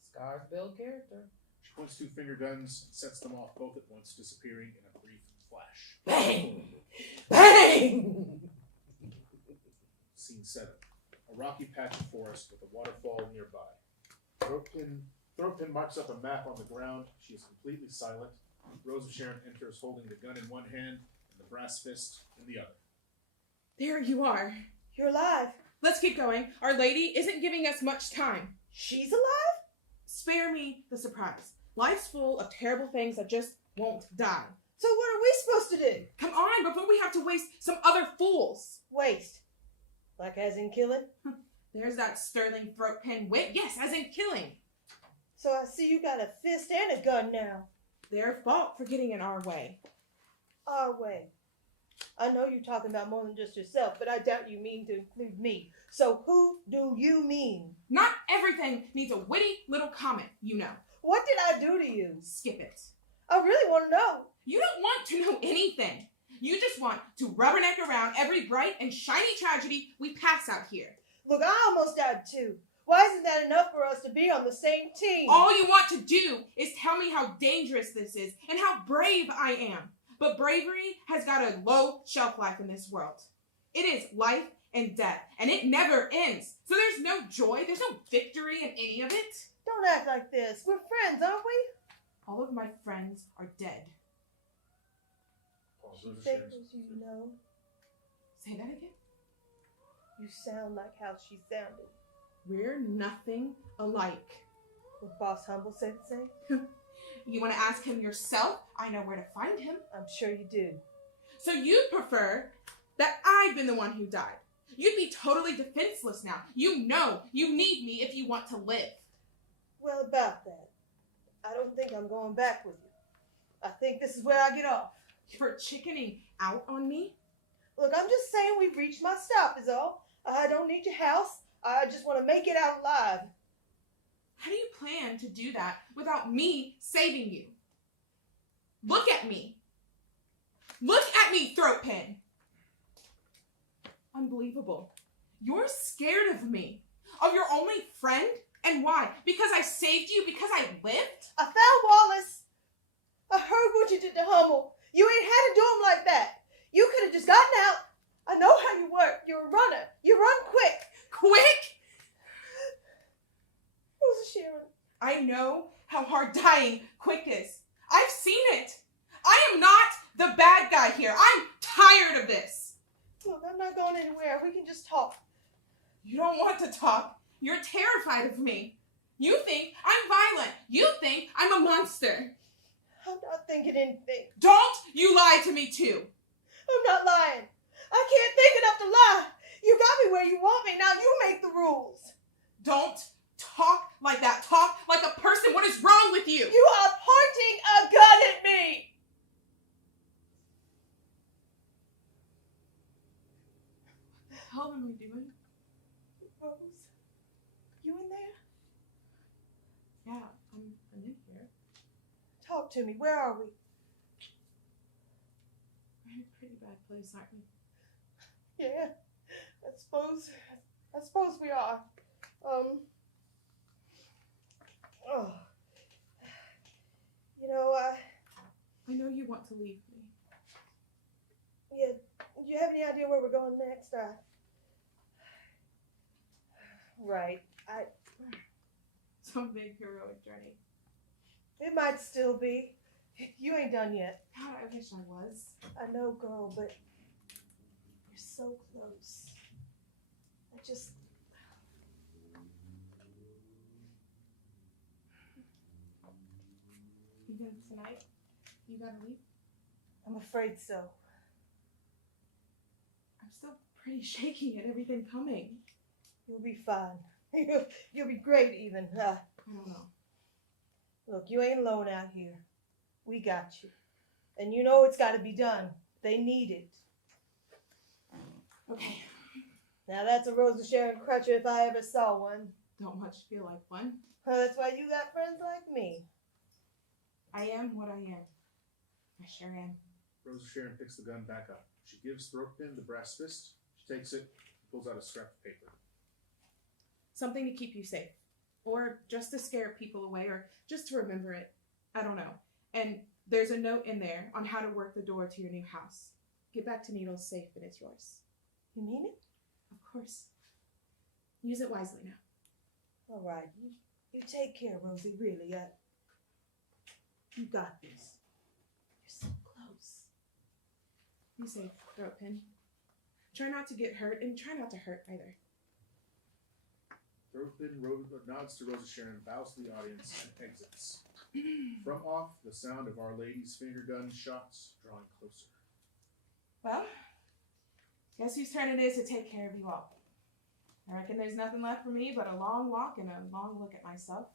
scars build character. She points 2 finger guns and sets them off both at once, disappearing in a brief flash. Bang! Bang! Scene 7. A rocky patch of forest with a waterfall nearby. Throatpin marks up a map on the ground. She is completely silent. Rose of Sharon enters holding the gun in one hand and the brass fist in the other. There you are. You're alive. Let's keep going. Our Lady isn't giving us much time. She's alive? Spare me the surprise. Life's full of terrible things that just won't die. So what are we supposed to do? Come on, before we have to waste some other fools. Waste. Like as in killing? There's that sterling throat pin wit. Yes, as in killing. So I see you got a fist and a gun now. Their fault for getting in our way. Our way. I know you're talking about more than just yourself, but I doubt you mean to include me. So who do you mean? Not everything needs a witty little comment, you know. What did I do to you? Skip it. I really want to know. You don't want to know anything. You just want to rubberneck around every bright and shiny tragedy we pass out here. Look, I almost died too. Why isn't that enough for us to be on the same team? All you want to do is tell me how dangerous this is and how brave I am. But bravery has got a low shelf life in this world. It is life and death, and it never ends. So there's no joy, there's no victory in any of it. Don't act like this. We're friends, aren't we? All of my friends are dead. Say what you know. Say that again? You sound like how she sounded. We're nothing alike. Would Boss Humble say the same? You want to ask him yourself? I know where to find him. I'm sure you do. So you'd prefer that I'd been the one who died. You'd be totally defenseless now. You know you need me if you want to live. Well, about that, I don't think I'm going back with you. I think this is where I get off. You're chickening out on me? Look, I'm just saying we've reached my stop is all. I don't need your house. I just want to make it out alive. How do you plan to do that without me saving you? Look at me. Look at me, throat pin. Unbelievable. You're scared of me. Of your only friend? And why? Because I saved you? Because I lived? I found Wallace. I heard what you did to Hummel. You ain't had to do him like that. You could have just gotten out. I know how you work. You're a runner. You run quick. Quick? Who's Sharon? I know how hard dying quick is. I've seen it. I am not the bad guy here. I'm tired of this. Look, I'm not going anywhere. We can just talk. You don't want to talk. You're terrified of me. You think I'm violent. You think I'm a monster. I'm not thinking anything. Don't you lie to me too. I'm not lying. I can't think enough to lie. You got me where you want me. Now you make the rules. Don't talk like that. Talk like a person. What is wrong with you? You are pointing a gun at me. What the hell am I doing? Rose, you in there? Yeah, I'm in here. Talk to me. Where are we? We're in a pretty bad place, aren't we? Yeah, I suppose we are. You know, I know you want to leave me. yeah, do you have any idea where we're going next? Right, Some big heroic journey. it might still be. You ain't done yet. God, I wish I was. I know, girl, but you're so close. I just... Even tonight, you gotta leave? I'm afraid so. I'm still pretty shaky at everything coming. You'll be fine. You'll be great, even. I don't know. Look, you ain't alone out here. We got you. And you know it's got to be done. They need it. Okay. Now that's a Rose of Sharon crutcher if I ever saw one. Don't much feel like one. That's why you got friends like me. I am what I am. I sure am. Rose of Sharon picks the gun back up. She gives Throatpin the brass fist. She takes it, pulls out a scrap of paper. Something to keep you safe. Or just to scare people away, or just to remember it. I don't know. And there's a note in there on how to work the door to your new house. Get back to Needles safe and it's yours. You mean it? Of course. Use it wisely now. All right. You take care, Rosie, really. You got this. You're so close. Be safe, Throatpin. Try not to get hurt, and try not to hurt either. Throatpin nods to Rose of Sharon, bows to the audience, and exits. From off, the sound of Our Lady's finger gun shots drawing closer. Well, guess whose turn it is to take care of you all. I reckon there's nothing left for me but a long walk and a long look at myself.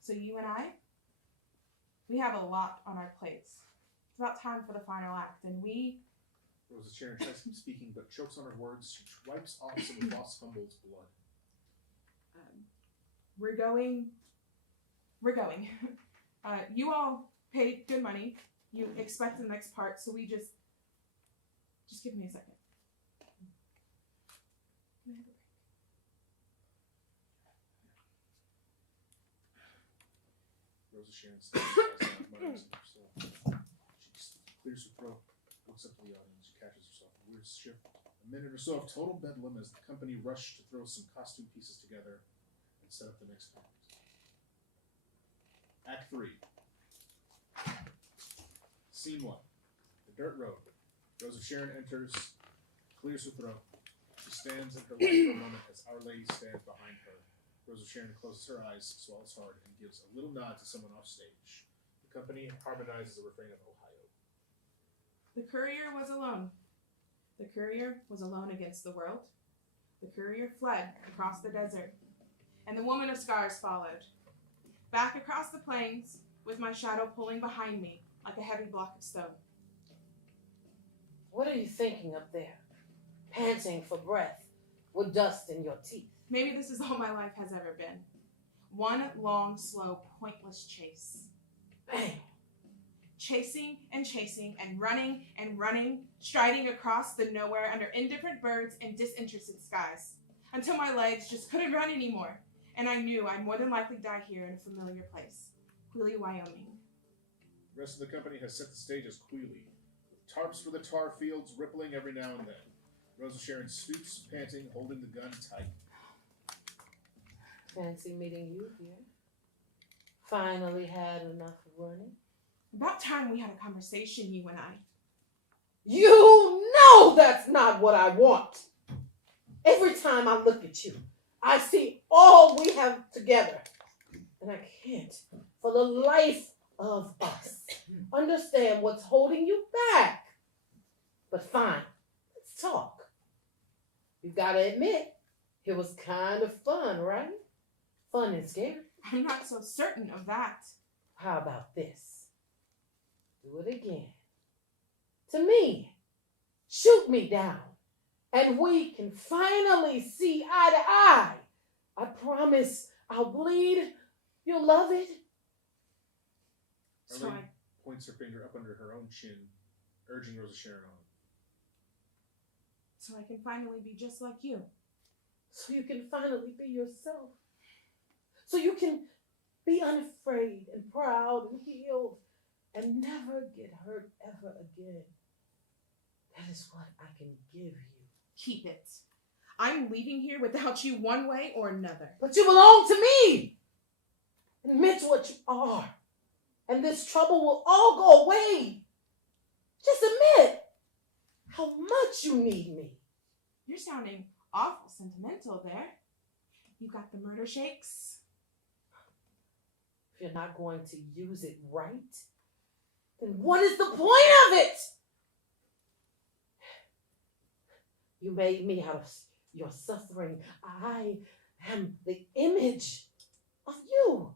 So you and I, we have a lot on our plates. It's about time for the final act, and we Rosa Sharon tries to keep speaking, but chokes on her words. She wipes off some of Boss Humble's blood. We're going. You all paid good money. You expect the next part, so we just give me a second. Can I have a break? Rosa Sharon stands down, mutters to herself. She clears her throat, looks up to the audience, she catches herself. A weird shift. A minute or so of total bedlam as the company rushed to throw some costume pieces together and set up the next act. Act 3. Scene 1. The dirt road. Rosa Sharon enters, clears her throat. She stands in her light for a moment as Our Lady stands behind her. Rosa Sharon closes her eyes, swallows hard, and gives a little nod to someone off stage. The company harmonizes the refrain of Ohio. The courier was alone. The courier was alone against the world. The courier fled across the desert, and the woman of scars followed. Back across the plains, with my shadow pulling behind me like a heavy block of stone. What are you thinking up there? Panting for breath, with dust in your teeth. Maybe this is all my life has ever been. One long, slow, pointless chase. Bang! Chasing and running, striding across the nowhere under indifferent birds and disinterested skies, until my legs just couldn't run anymore, and I knew I'd more than likely die here in a familiar place, Quilly, Wyoming. The rest of the company has set the stage as Quealy, with tarps for the tar fields rippling every now and then. Rosa Sharon stoops, panting, holding the gun tight. Fancy meeting you here. Finally had enough running. About time we had a conversation, you and I. You know that's not what I want. Every time I look at you, I see all we have together. And I can't, for the life of us, understand what's holding you back. But fine, let's talk. You gotta admit, it was kind of fun, right? Fun and scary. I'm not so certain of that. How about this? Do it again. To me. Shoot me down. And we can finally see eye to eye. I promise I'll bleed. You'll love it. So Arlene points her finger up under her own chin, urging Rosa Sharon on. So I can finally be just like you. So you can finally be yourself. So you can be unafraid and proud and healed and never get hurt ever again. That is what I can give you. Keep it. I'm leaving here without you one way or another. But you belong to me. Admit what you are. And this trouble will all go away. Just admit how much you need me. You're sounding awful sentimental there. You got the murder shakes. If you're not going to use it right, then what is the point of it? You made me out of your suffering. I am the image of you.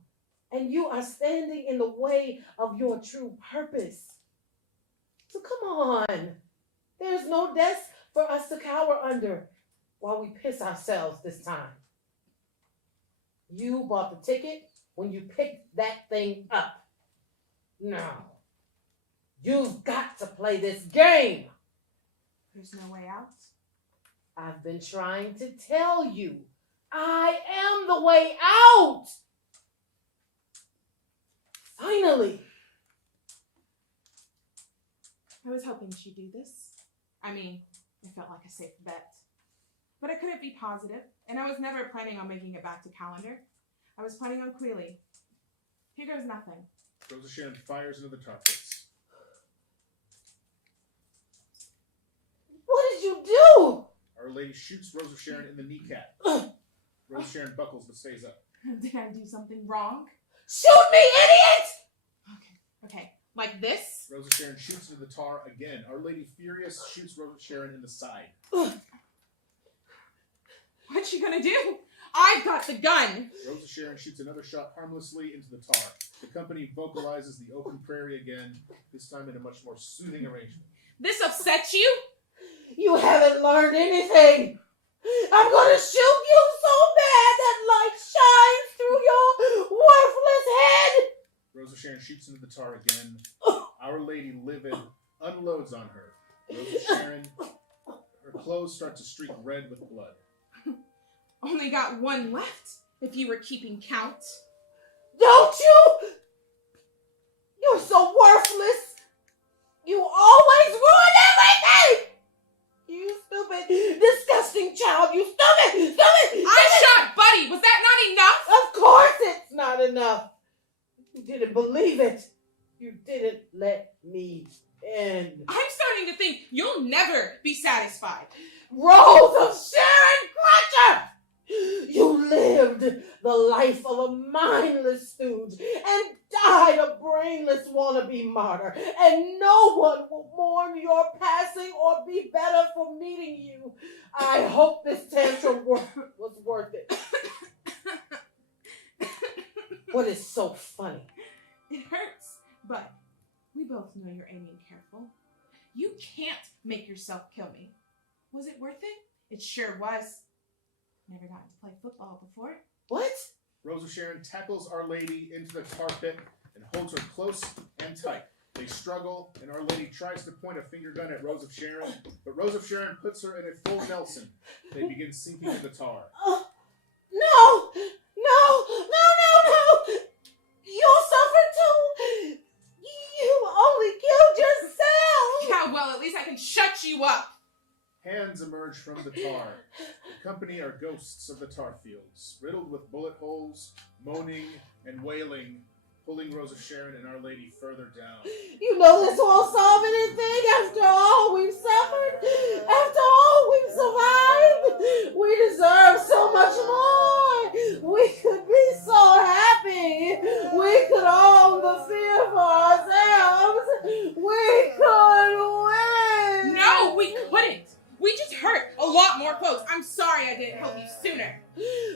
And you are standing in the way of your true purpose. So come on. There's no desk for us to cower under while we piss ourselves this time. You bought the ticket when you picked that thing up. Now, you've got to play this game. There's no way out. I've been trying to tell you. I am the way out. Finally. I was hoping she'd do this. I mean, it felt like a safe bet. But I couldn't be positive, and I was never planning on making it back to Calendar. I was planning on Quealy. Here goes nothing. Rosa Sharon fires into the tar pits. What did you do? Our Lady shoots Rosa Sharon in the kneecap. Rosa Sharon buckles but stays up. Did I do something wrong? Shoot me, idiot! Okay. Like this? Rosa Sharon shoots into the tar again. Our Lady furious shoots Rosa Sharon in the side. What's she gonna do? I've got the gun! Rosa Sharon shoots another shot harmlessly into the tar. The company vocalizes the open prairie again, this time in a much more soothing arrangement. This upsets you? You haven't learned anything. I'm gonna shoot you so bad that light shines through your worthless head. Rose of Sharon shoots into the tar again. Our Lady, livid, unloads on her. Rose of Sharon, her clothes start to streak red with blood. Only got one left, if you were keeping count. Don't you? You're so worthless. You always ruin everything. You stupid, disgusting child. You stupid. I shot Buddy. Was that not enough? Of course it's not enough. You didn't believe it. You didn't let me in. I'm starting to think you'll never be satisfied. Rose of Sharon Crutcher! You lived the life of a mindless stooge and died a brainless wannabe martyr, and no one will mourn your passing or be better for meeting you. I hope this tantrum was worth it. What is so funny? It hurts, but we both know you're aiming careful. You can't make yourself kill me. Was it worth it? It sure was. Never gotten to play football before. What? Rose of Sharon tackles Our Lady into the tar pit and holds her close and tight. They struggle, and Our Lady tries to point a finger gun at Rose of Sharon, but Rose of Sharon puts her in a full Nelson. They begin sinking in the tar. No! You'll suffer too! You only killed yourself! Yeah, well, at least I can shut you up. Hands emerge from the tar. The company are ghosts of the tar fields, riddled with bullet holes, moaning and wailing, pulling Rose of Sharon and Our Lady further down. You know this won't solve anything after all we've suffered, after all we've survived. We deserve so much more. We could be so happy. We could own the fear for ourselves. We could win. No, we couldn't. We just hurt a lot more folks. I'm sorry I didn't help you sooner.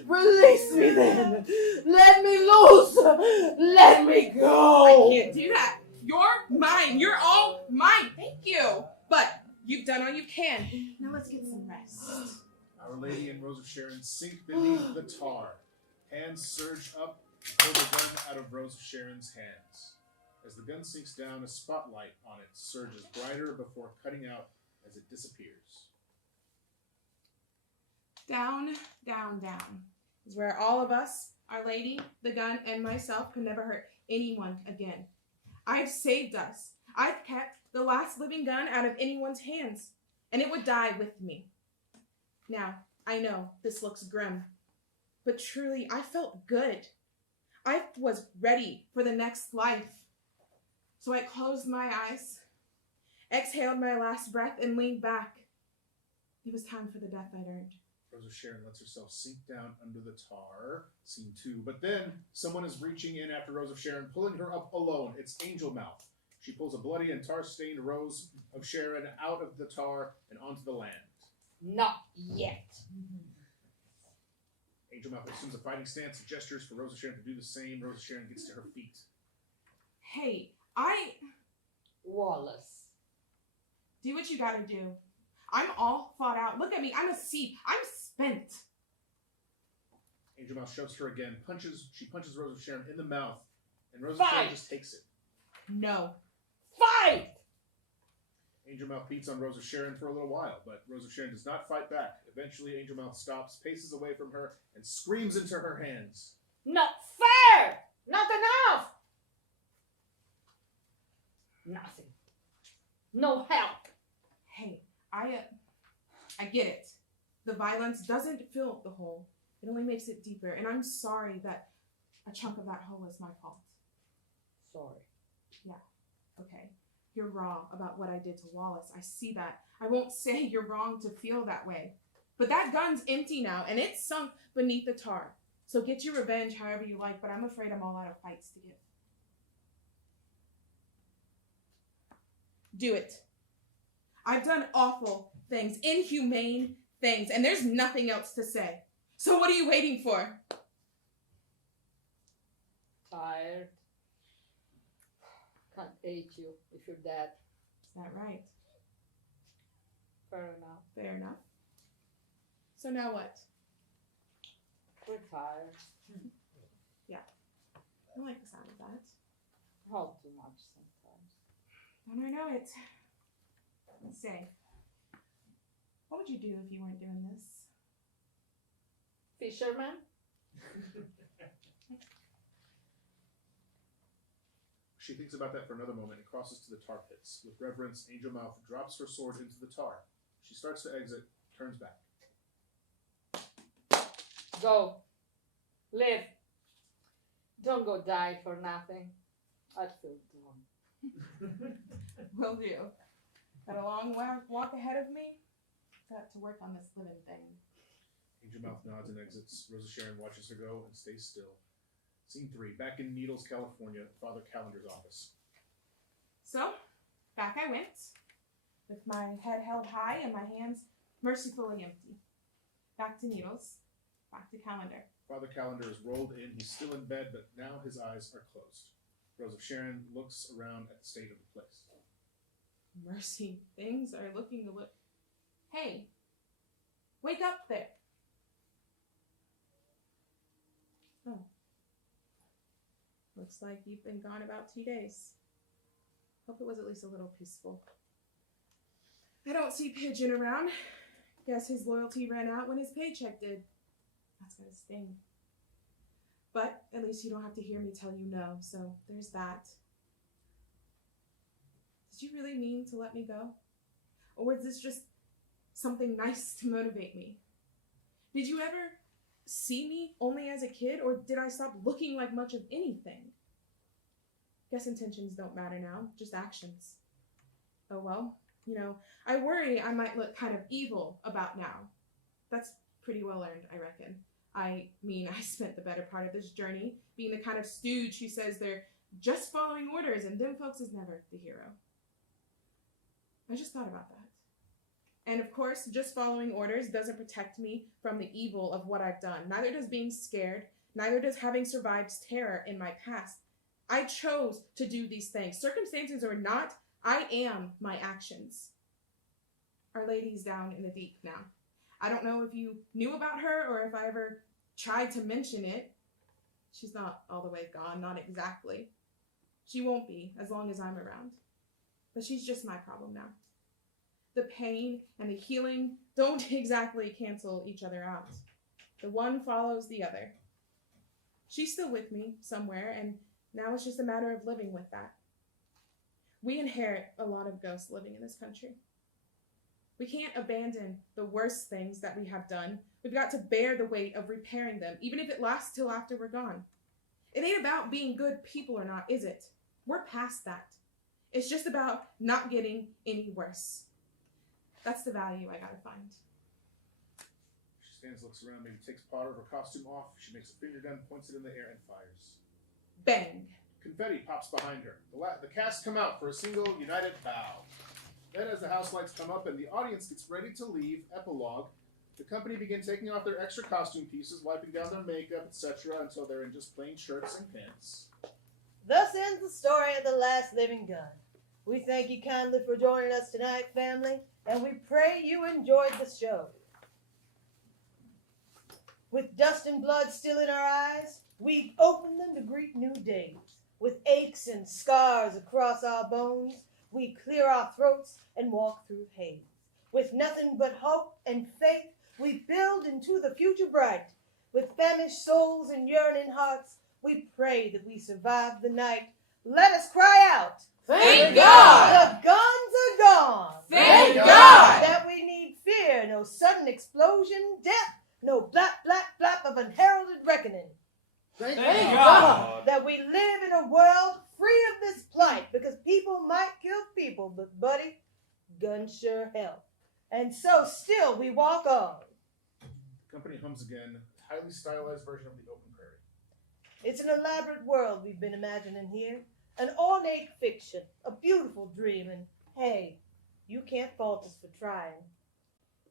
Release me then. Let me loose. Let me go. I can't do that. You're mine. You're all mine. Thank you. But you've done all you can. Now let's get some rest. Our Lady and Rose of Sharon sink beneath the tar. Hands surge up, pull the gun out of Rose of Sharon's hands. As the gun sinks down, a spotlight on it surges brighter before cutting out as it disappears. Down, down, down is where all of us, Our Lady, the gun, and myself could never hurt anyone again. I've saved us. I've kept the last living gun out of anyone's hands, and it would die with me. Now, I know this looks grim, but truly, I felt good. I was ready for the next life. So I closed my eyes, exhaled my last breath, and leaned back. It was time for the death I'd earned. Rose of Sharon lets herself sink down under the tar. Scene 2. But then, someone is reaching in after Rose of Sharon, pulling her up alone. It's Angel Mouth. She pulls a bloody and tar-stained Rose of Sharon out of the tar and onto the land. Not yet. Angel Mouth assumes a fighting stance and gestures for Rose of Sharon to do the same. Rose of Sharon gets to her feet. Hey, Wallace. do what you gotta do. I'm all fought out. Look at me. I'm a seep. I'm spent. Angel Mouth shoves her again. She punches Rose of Sharon in the mouth, and Rose of Sharon just takes it. No. Fight! Angel Mouth beats on Rose of Sharon for a little while, but Rose of Sharon does not fight back. Eventually, Angel Mouth stops, paces away from her, and screams into her hands. Not fair! Not enough! Nothing. No help. Hey, I get it. The violence doesn't fill the hole. It only makes it deeper. And I'm sorry that a chunk of that hole is my fault. Sorry. Okay. You're wrong about what I did to Wallace. I see that. I won't say you're wrong to feel that way. But that gun's empty now, and it's sunk beneath the tar. So get your revenge however you like, but I'm afraid I'm all out of fights to give. Do it. I've done awful things, inhumane things, and there's nothing else to say. So what are you waiting for? Tired. Can't hate you if you're dead. Is that right? Fair enough. Fair enough. So now what? We're tired. I don't like the sound of that. All too much sometimes. Don't I know it? Say, what would you do if you weren't doing this? Fisherman? She thinks about that for another moment and crosses to the tar pits. With reverence, Angel Mouth drops her sword into the tar. She starts to exit, turns back. Go. Live. Don't go die for nothing. I'd feel dumb. Will do. Got a long walk ahead of me. Got to work on this living thing. Angel Mouth nods and exits. Rosa Sharon watches her go and stays still. Scene 3. Back in Needles, California, Father Calendar's office. So, back I went, with my head held high and my hands mercifully empty. Back to Needles, back to Calendar. Father Calendar is rolled in. He's still in bed, but now his eyes are closed. Rosa Sharon looks around at the state of the place. Mercy, things are looking a little... Hey, wake up there. Oh. Looks like you've been gone about 2 days. Hope it was at least a little peaceful. I don't see Pigeon around. Guess his loyalty ran out when his paycheck did. That's gonna sting. But at least you don't have to hear me tell you no, so there's that. Did you really mean to let me go? Or was this just something nice to motivate me? Did you ever see me only as a kid, or did I stop looking like much of anything? Guess intentions don't matter now, just actions. Oh well, I worry I might look kind of evil about now. That's pretty well earned, I reckon. I mean, I spent the better part of this journey being the kind of stooge who says they're just following orders and them folks is never the hero. I just thought about that. And of course, just following orders doesn't protect me from the evil of what I've done. Neither does being scared. Neither does having survived terror in my past. I chose to do these things. Circumstances or not, I am my actions. Our Lady's down in the deep now. I don't know if you knew about her or if I ever tried to mention it. She's not all the way gone, not exactly. She won't be as long as I'm around. But she's just my problem now. The pain and the healing don't exactly cancel each other out. The one follows the other. She's still with me somewhere, and now it's just a matter of living with that. We inherit a lot of ghosts living in this country. We can't abandon the worst things that we have done. We've got to bear the weight of repairing them, even if it lasts till after we're gone. It ain't about being good people or not, is it? We're past that. It's just about not getting any worse. That's the value I gotta find. She stands, looks around, maybe takes part of her costume off. She makes a finger gun, points it in the air, and fires. Bang. Confetti pops behind her. The cast come out for a single united bow. Then as the house lights come up and the audience gets ready to leave, epilogue, the company begin taking off their extra costume pieces, wiping down their makeup, etc., until they're in just plain shirts and pants. Thus ends the story of the last living gun. We thank you kindly for joining us tonight, family, and we pray you enjoyed the show. With dust and blood still in our eyes, we open them to greet new days. With aches and scars across our bones, we clear our throats and walk through haze. With nothing but hope and faith, we build into the future bright. With famished souls and yearning hearts, we pray that we survive the night. Let us cry out, Thank God! The guns are gone! Thank God! That we need fear, no sudden explosion, death, no blap, blap, blap of unheralded reckoning. Thank God! That we live in a world free of this plight, because people might kill people, but buddy, guns sure help. And so still we walk on. The company hums again, a highly stylized version of the open prairie. It's an elaborate world we've been imagining here. An ornate fiction, a beautiful dream, and hey, you can't fault us for trying.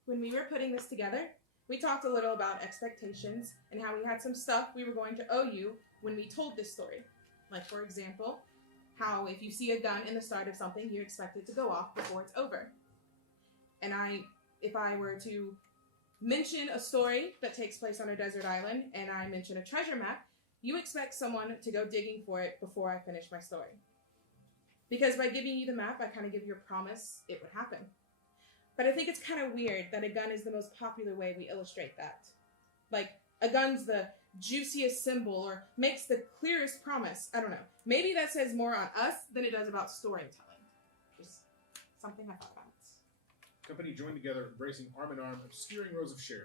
When we were putting this together, we talked a little about expectations and how we had some stuff we were going to owe you when we told this story. Like, for example, how if you see a gun in the start of something, you expect it to go off before it's over. And I if I were to mention a story that takes place on a desert island and I mention a treasure map, you expect someone to go digging for it before I finish my story. Because by giving you the map, I kind of give you a promise it would happen. But I think it's kind of weird that a gun is the most popular way we illustrate that. Like, a gun's the juiciest symbol or makes the clearest promise. I don't know. Maybe that says more on us than it does about storytelling. Just something I thought about. Company joined together, embracing arm in arm, obscuring rows of Sharon.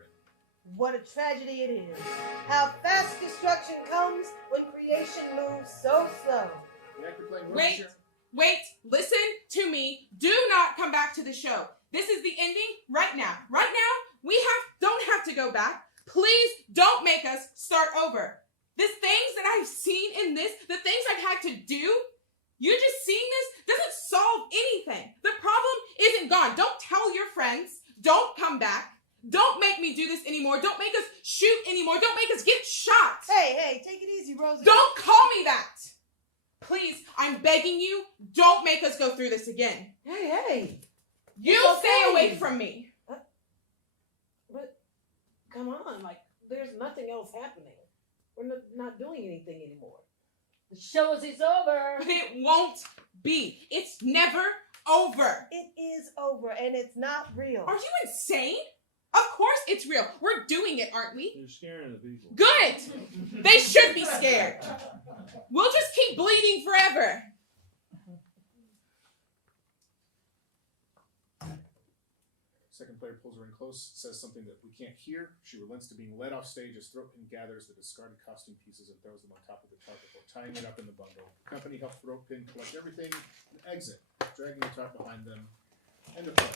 What a tragedy it is. How fast destruction comes when creation moves so slow. The actor playing Rose of Sharon. Wait, listen to me. Do not come back to the show. This is the ending right now. Right now, we don't have to go back. Please don't make us start over. The things that I've seen in this, the things I've had to do, you just seeing this doesn't solve anything. The problem isn't gone. Don't tell your friends. Don't come back. Don't make me do this anymore. Don't make us shoot anymore. Don't make us get shot. Hey, take it easy, Rosie. Don't call me that. Please, I'm begging you, don't make us go through this again. Hey. You It's stay okay. away from me. But come on, like there's nothing else happening. We're not doing anything anymore. The show is over. It won't be. It's never over. It is over, and it's not real. Are you insane? Of course it's real. We're doing it, aren't we? You're scaring the people. Good. They should be scared. We'll just keep bleeding forever. Second player pulls her in close, says something that we can't hear. She relents to being led off stage as Throatpin gathers the discarded costume pieces and throws them on top of the tarp before tying it up in the bundle. The company helps Throatpin collect everything and exit, dragging the tarp behind them. End of play.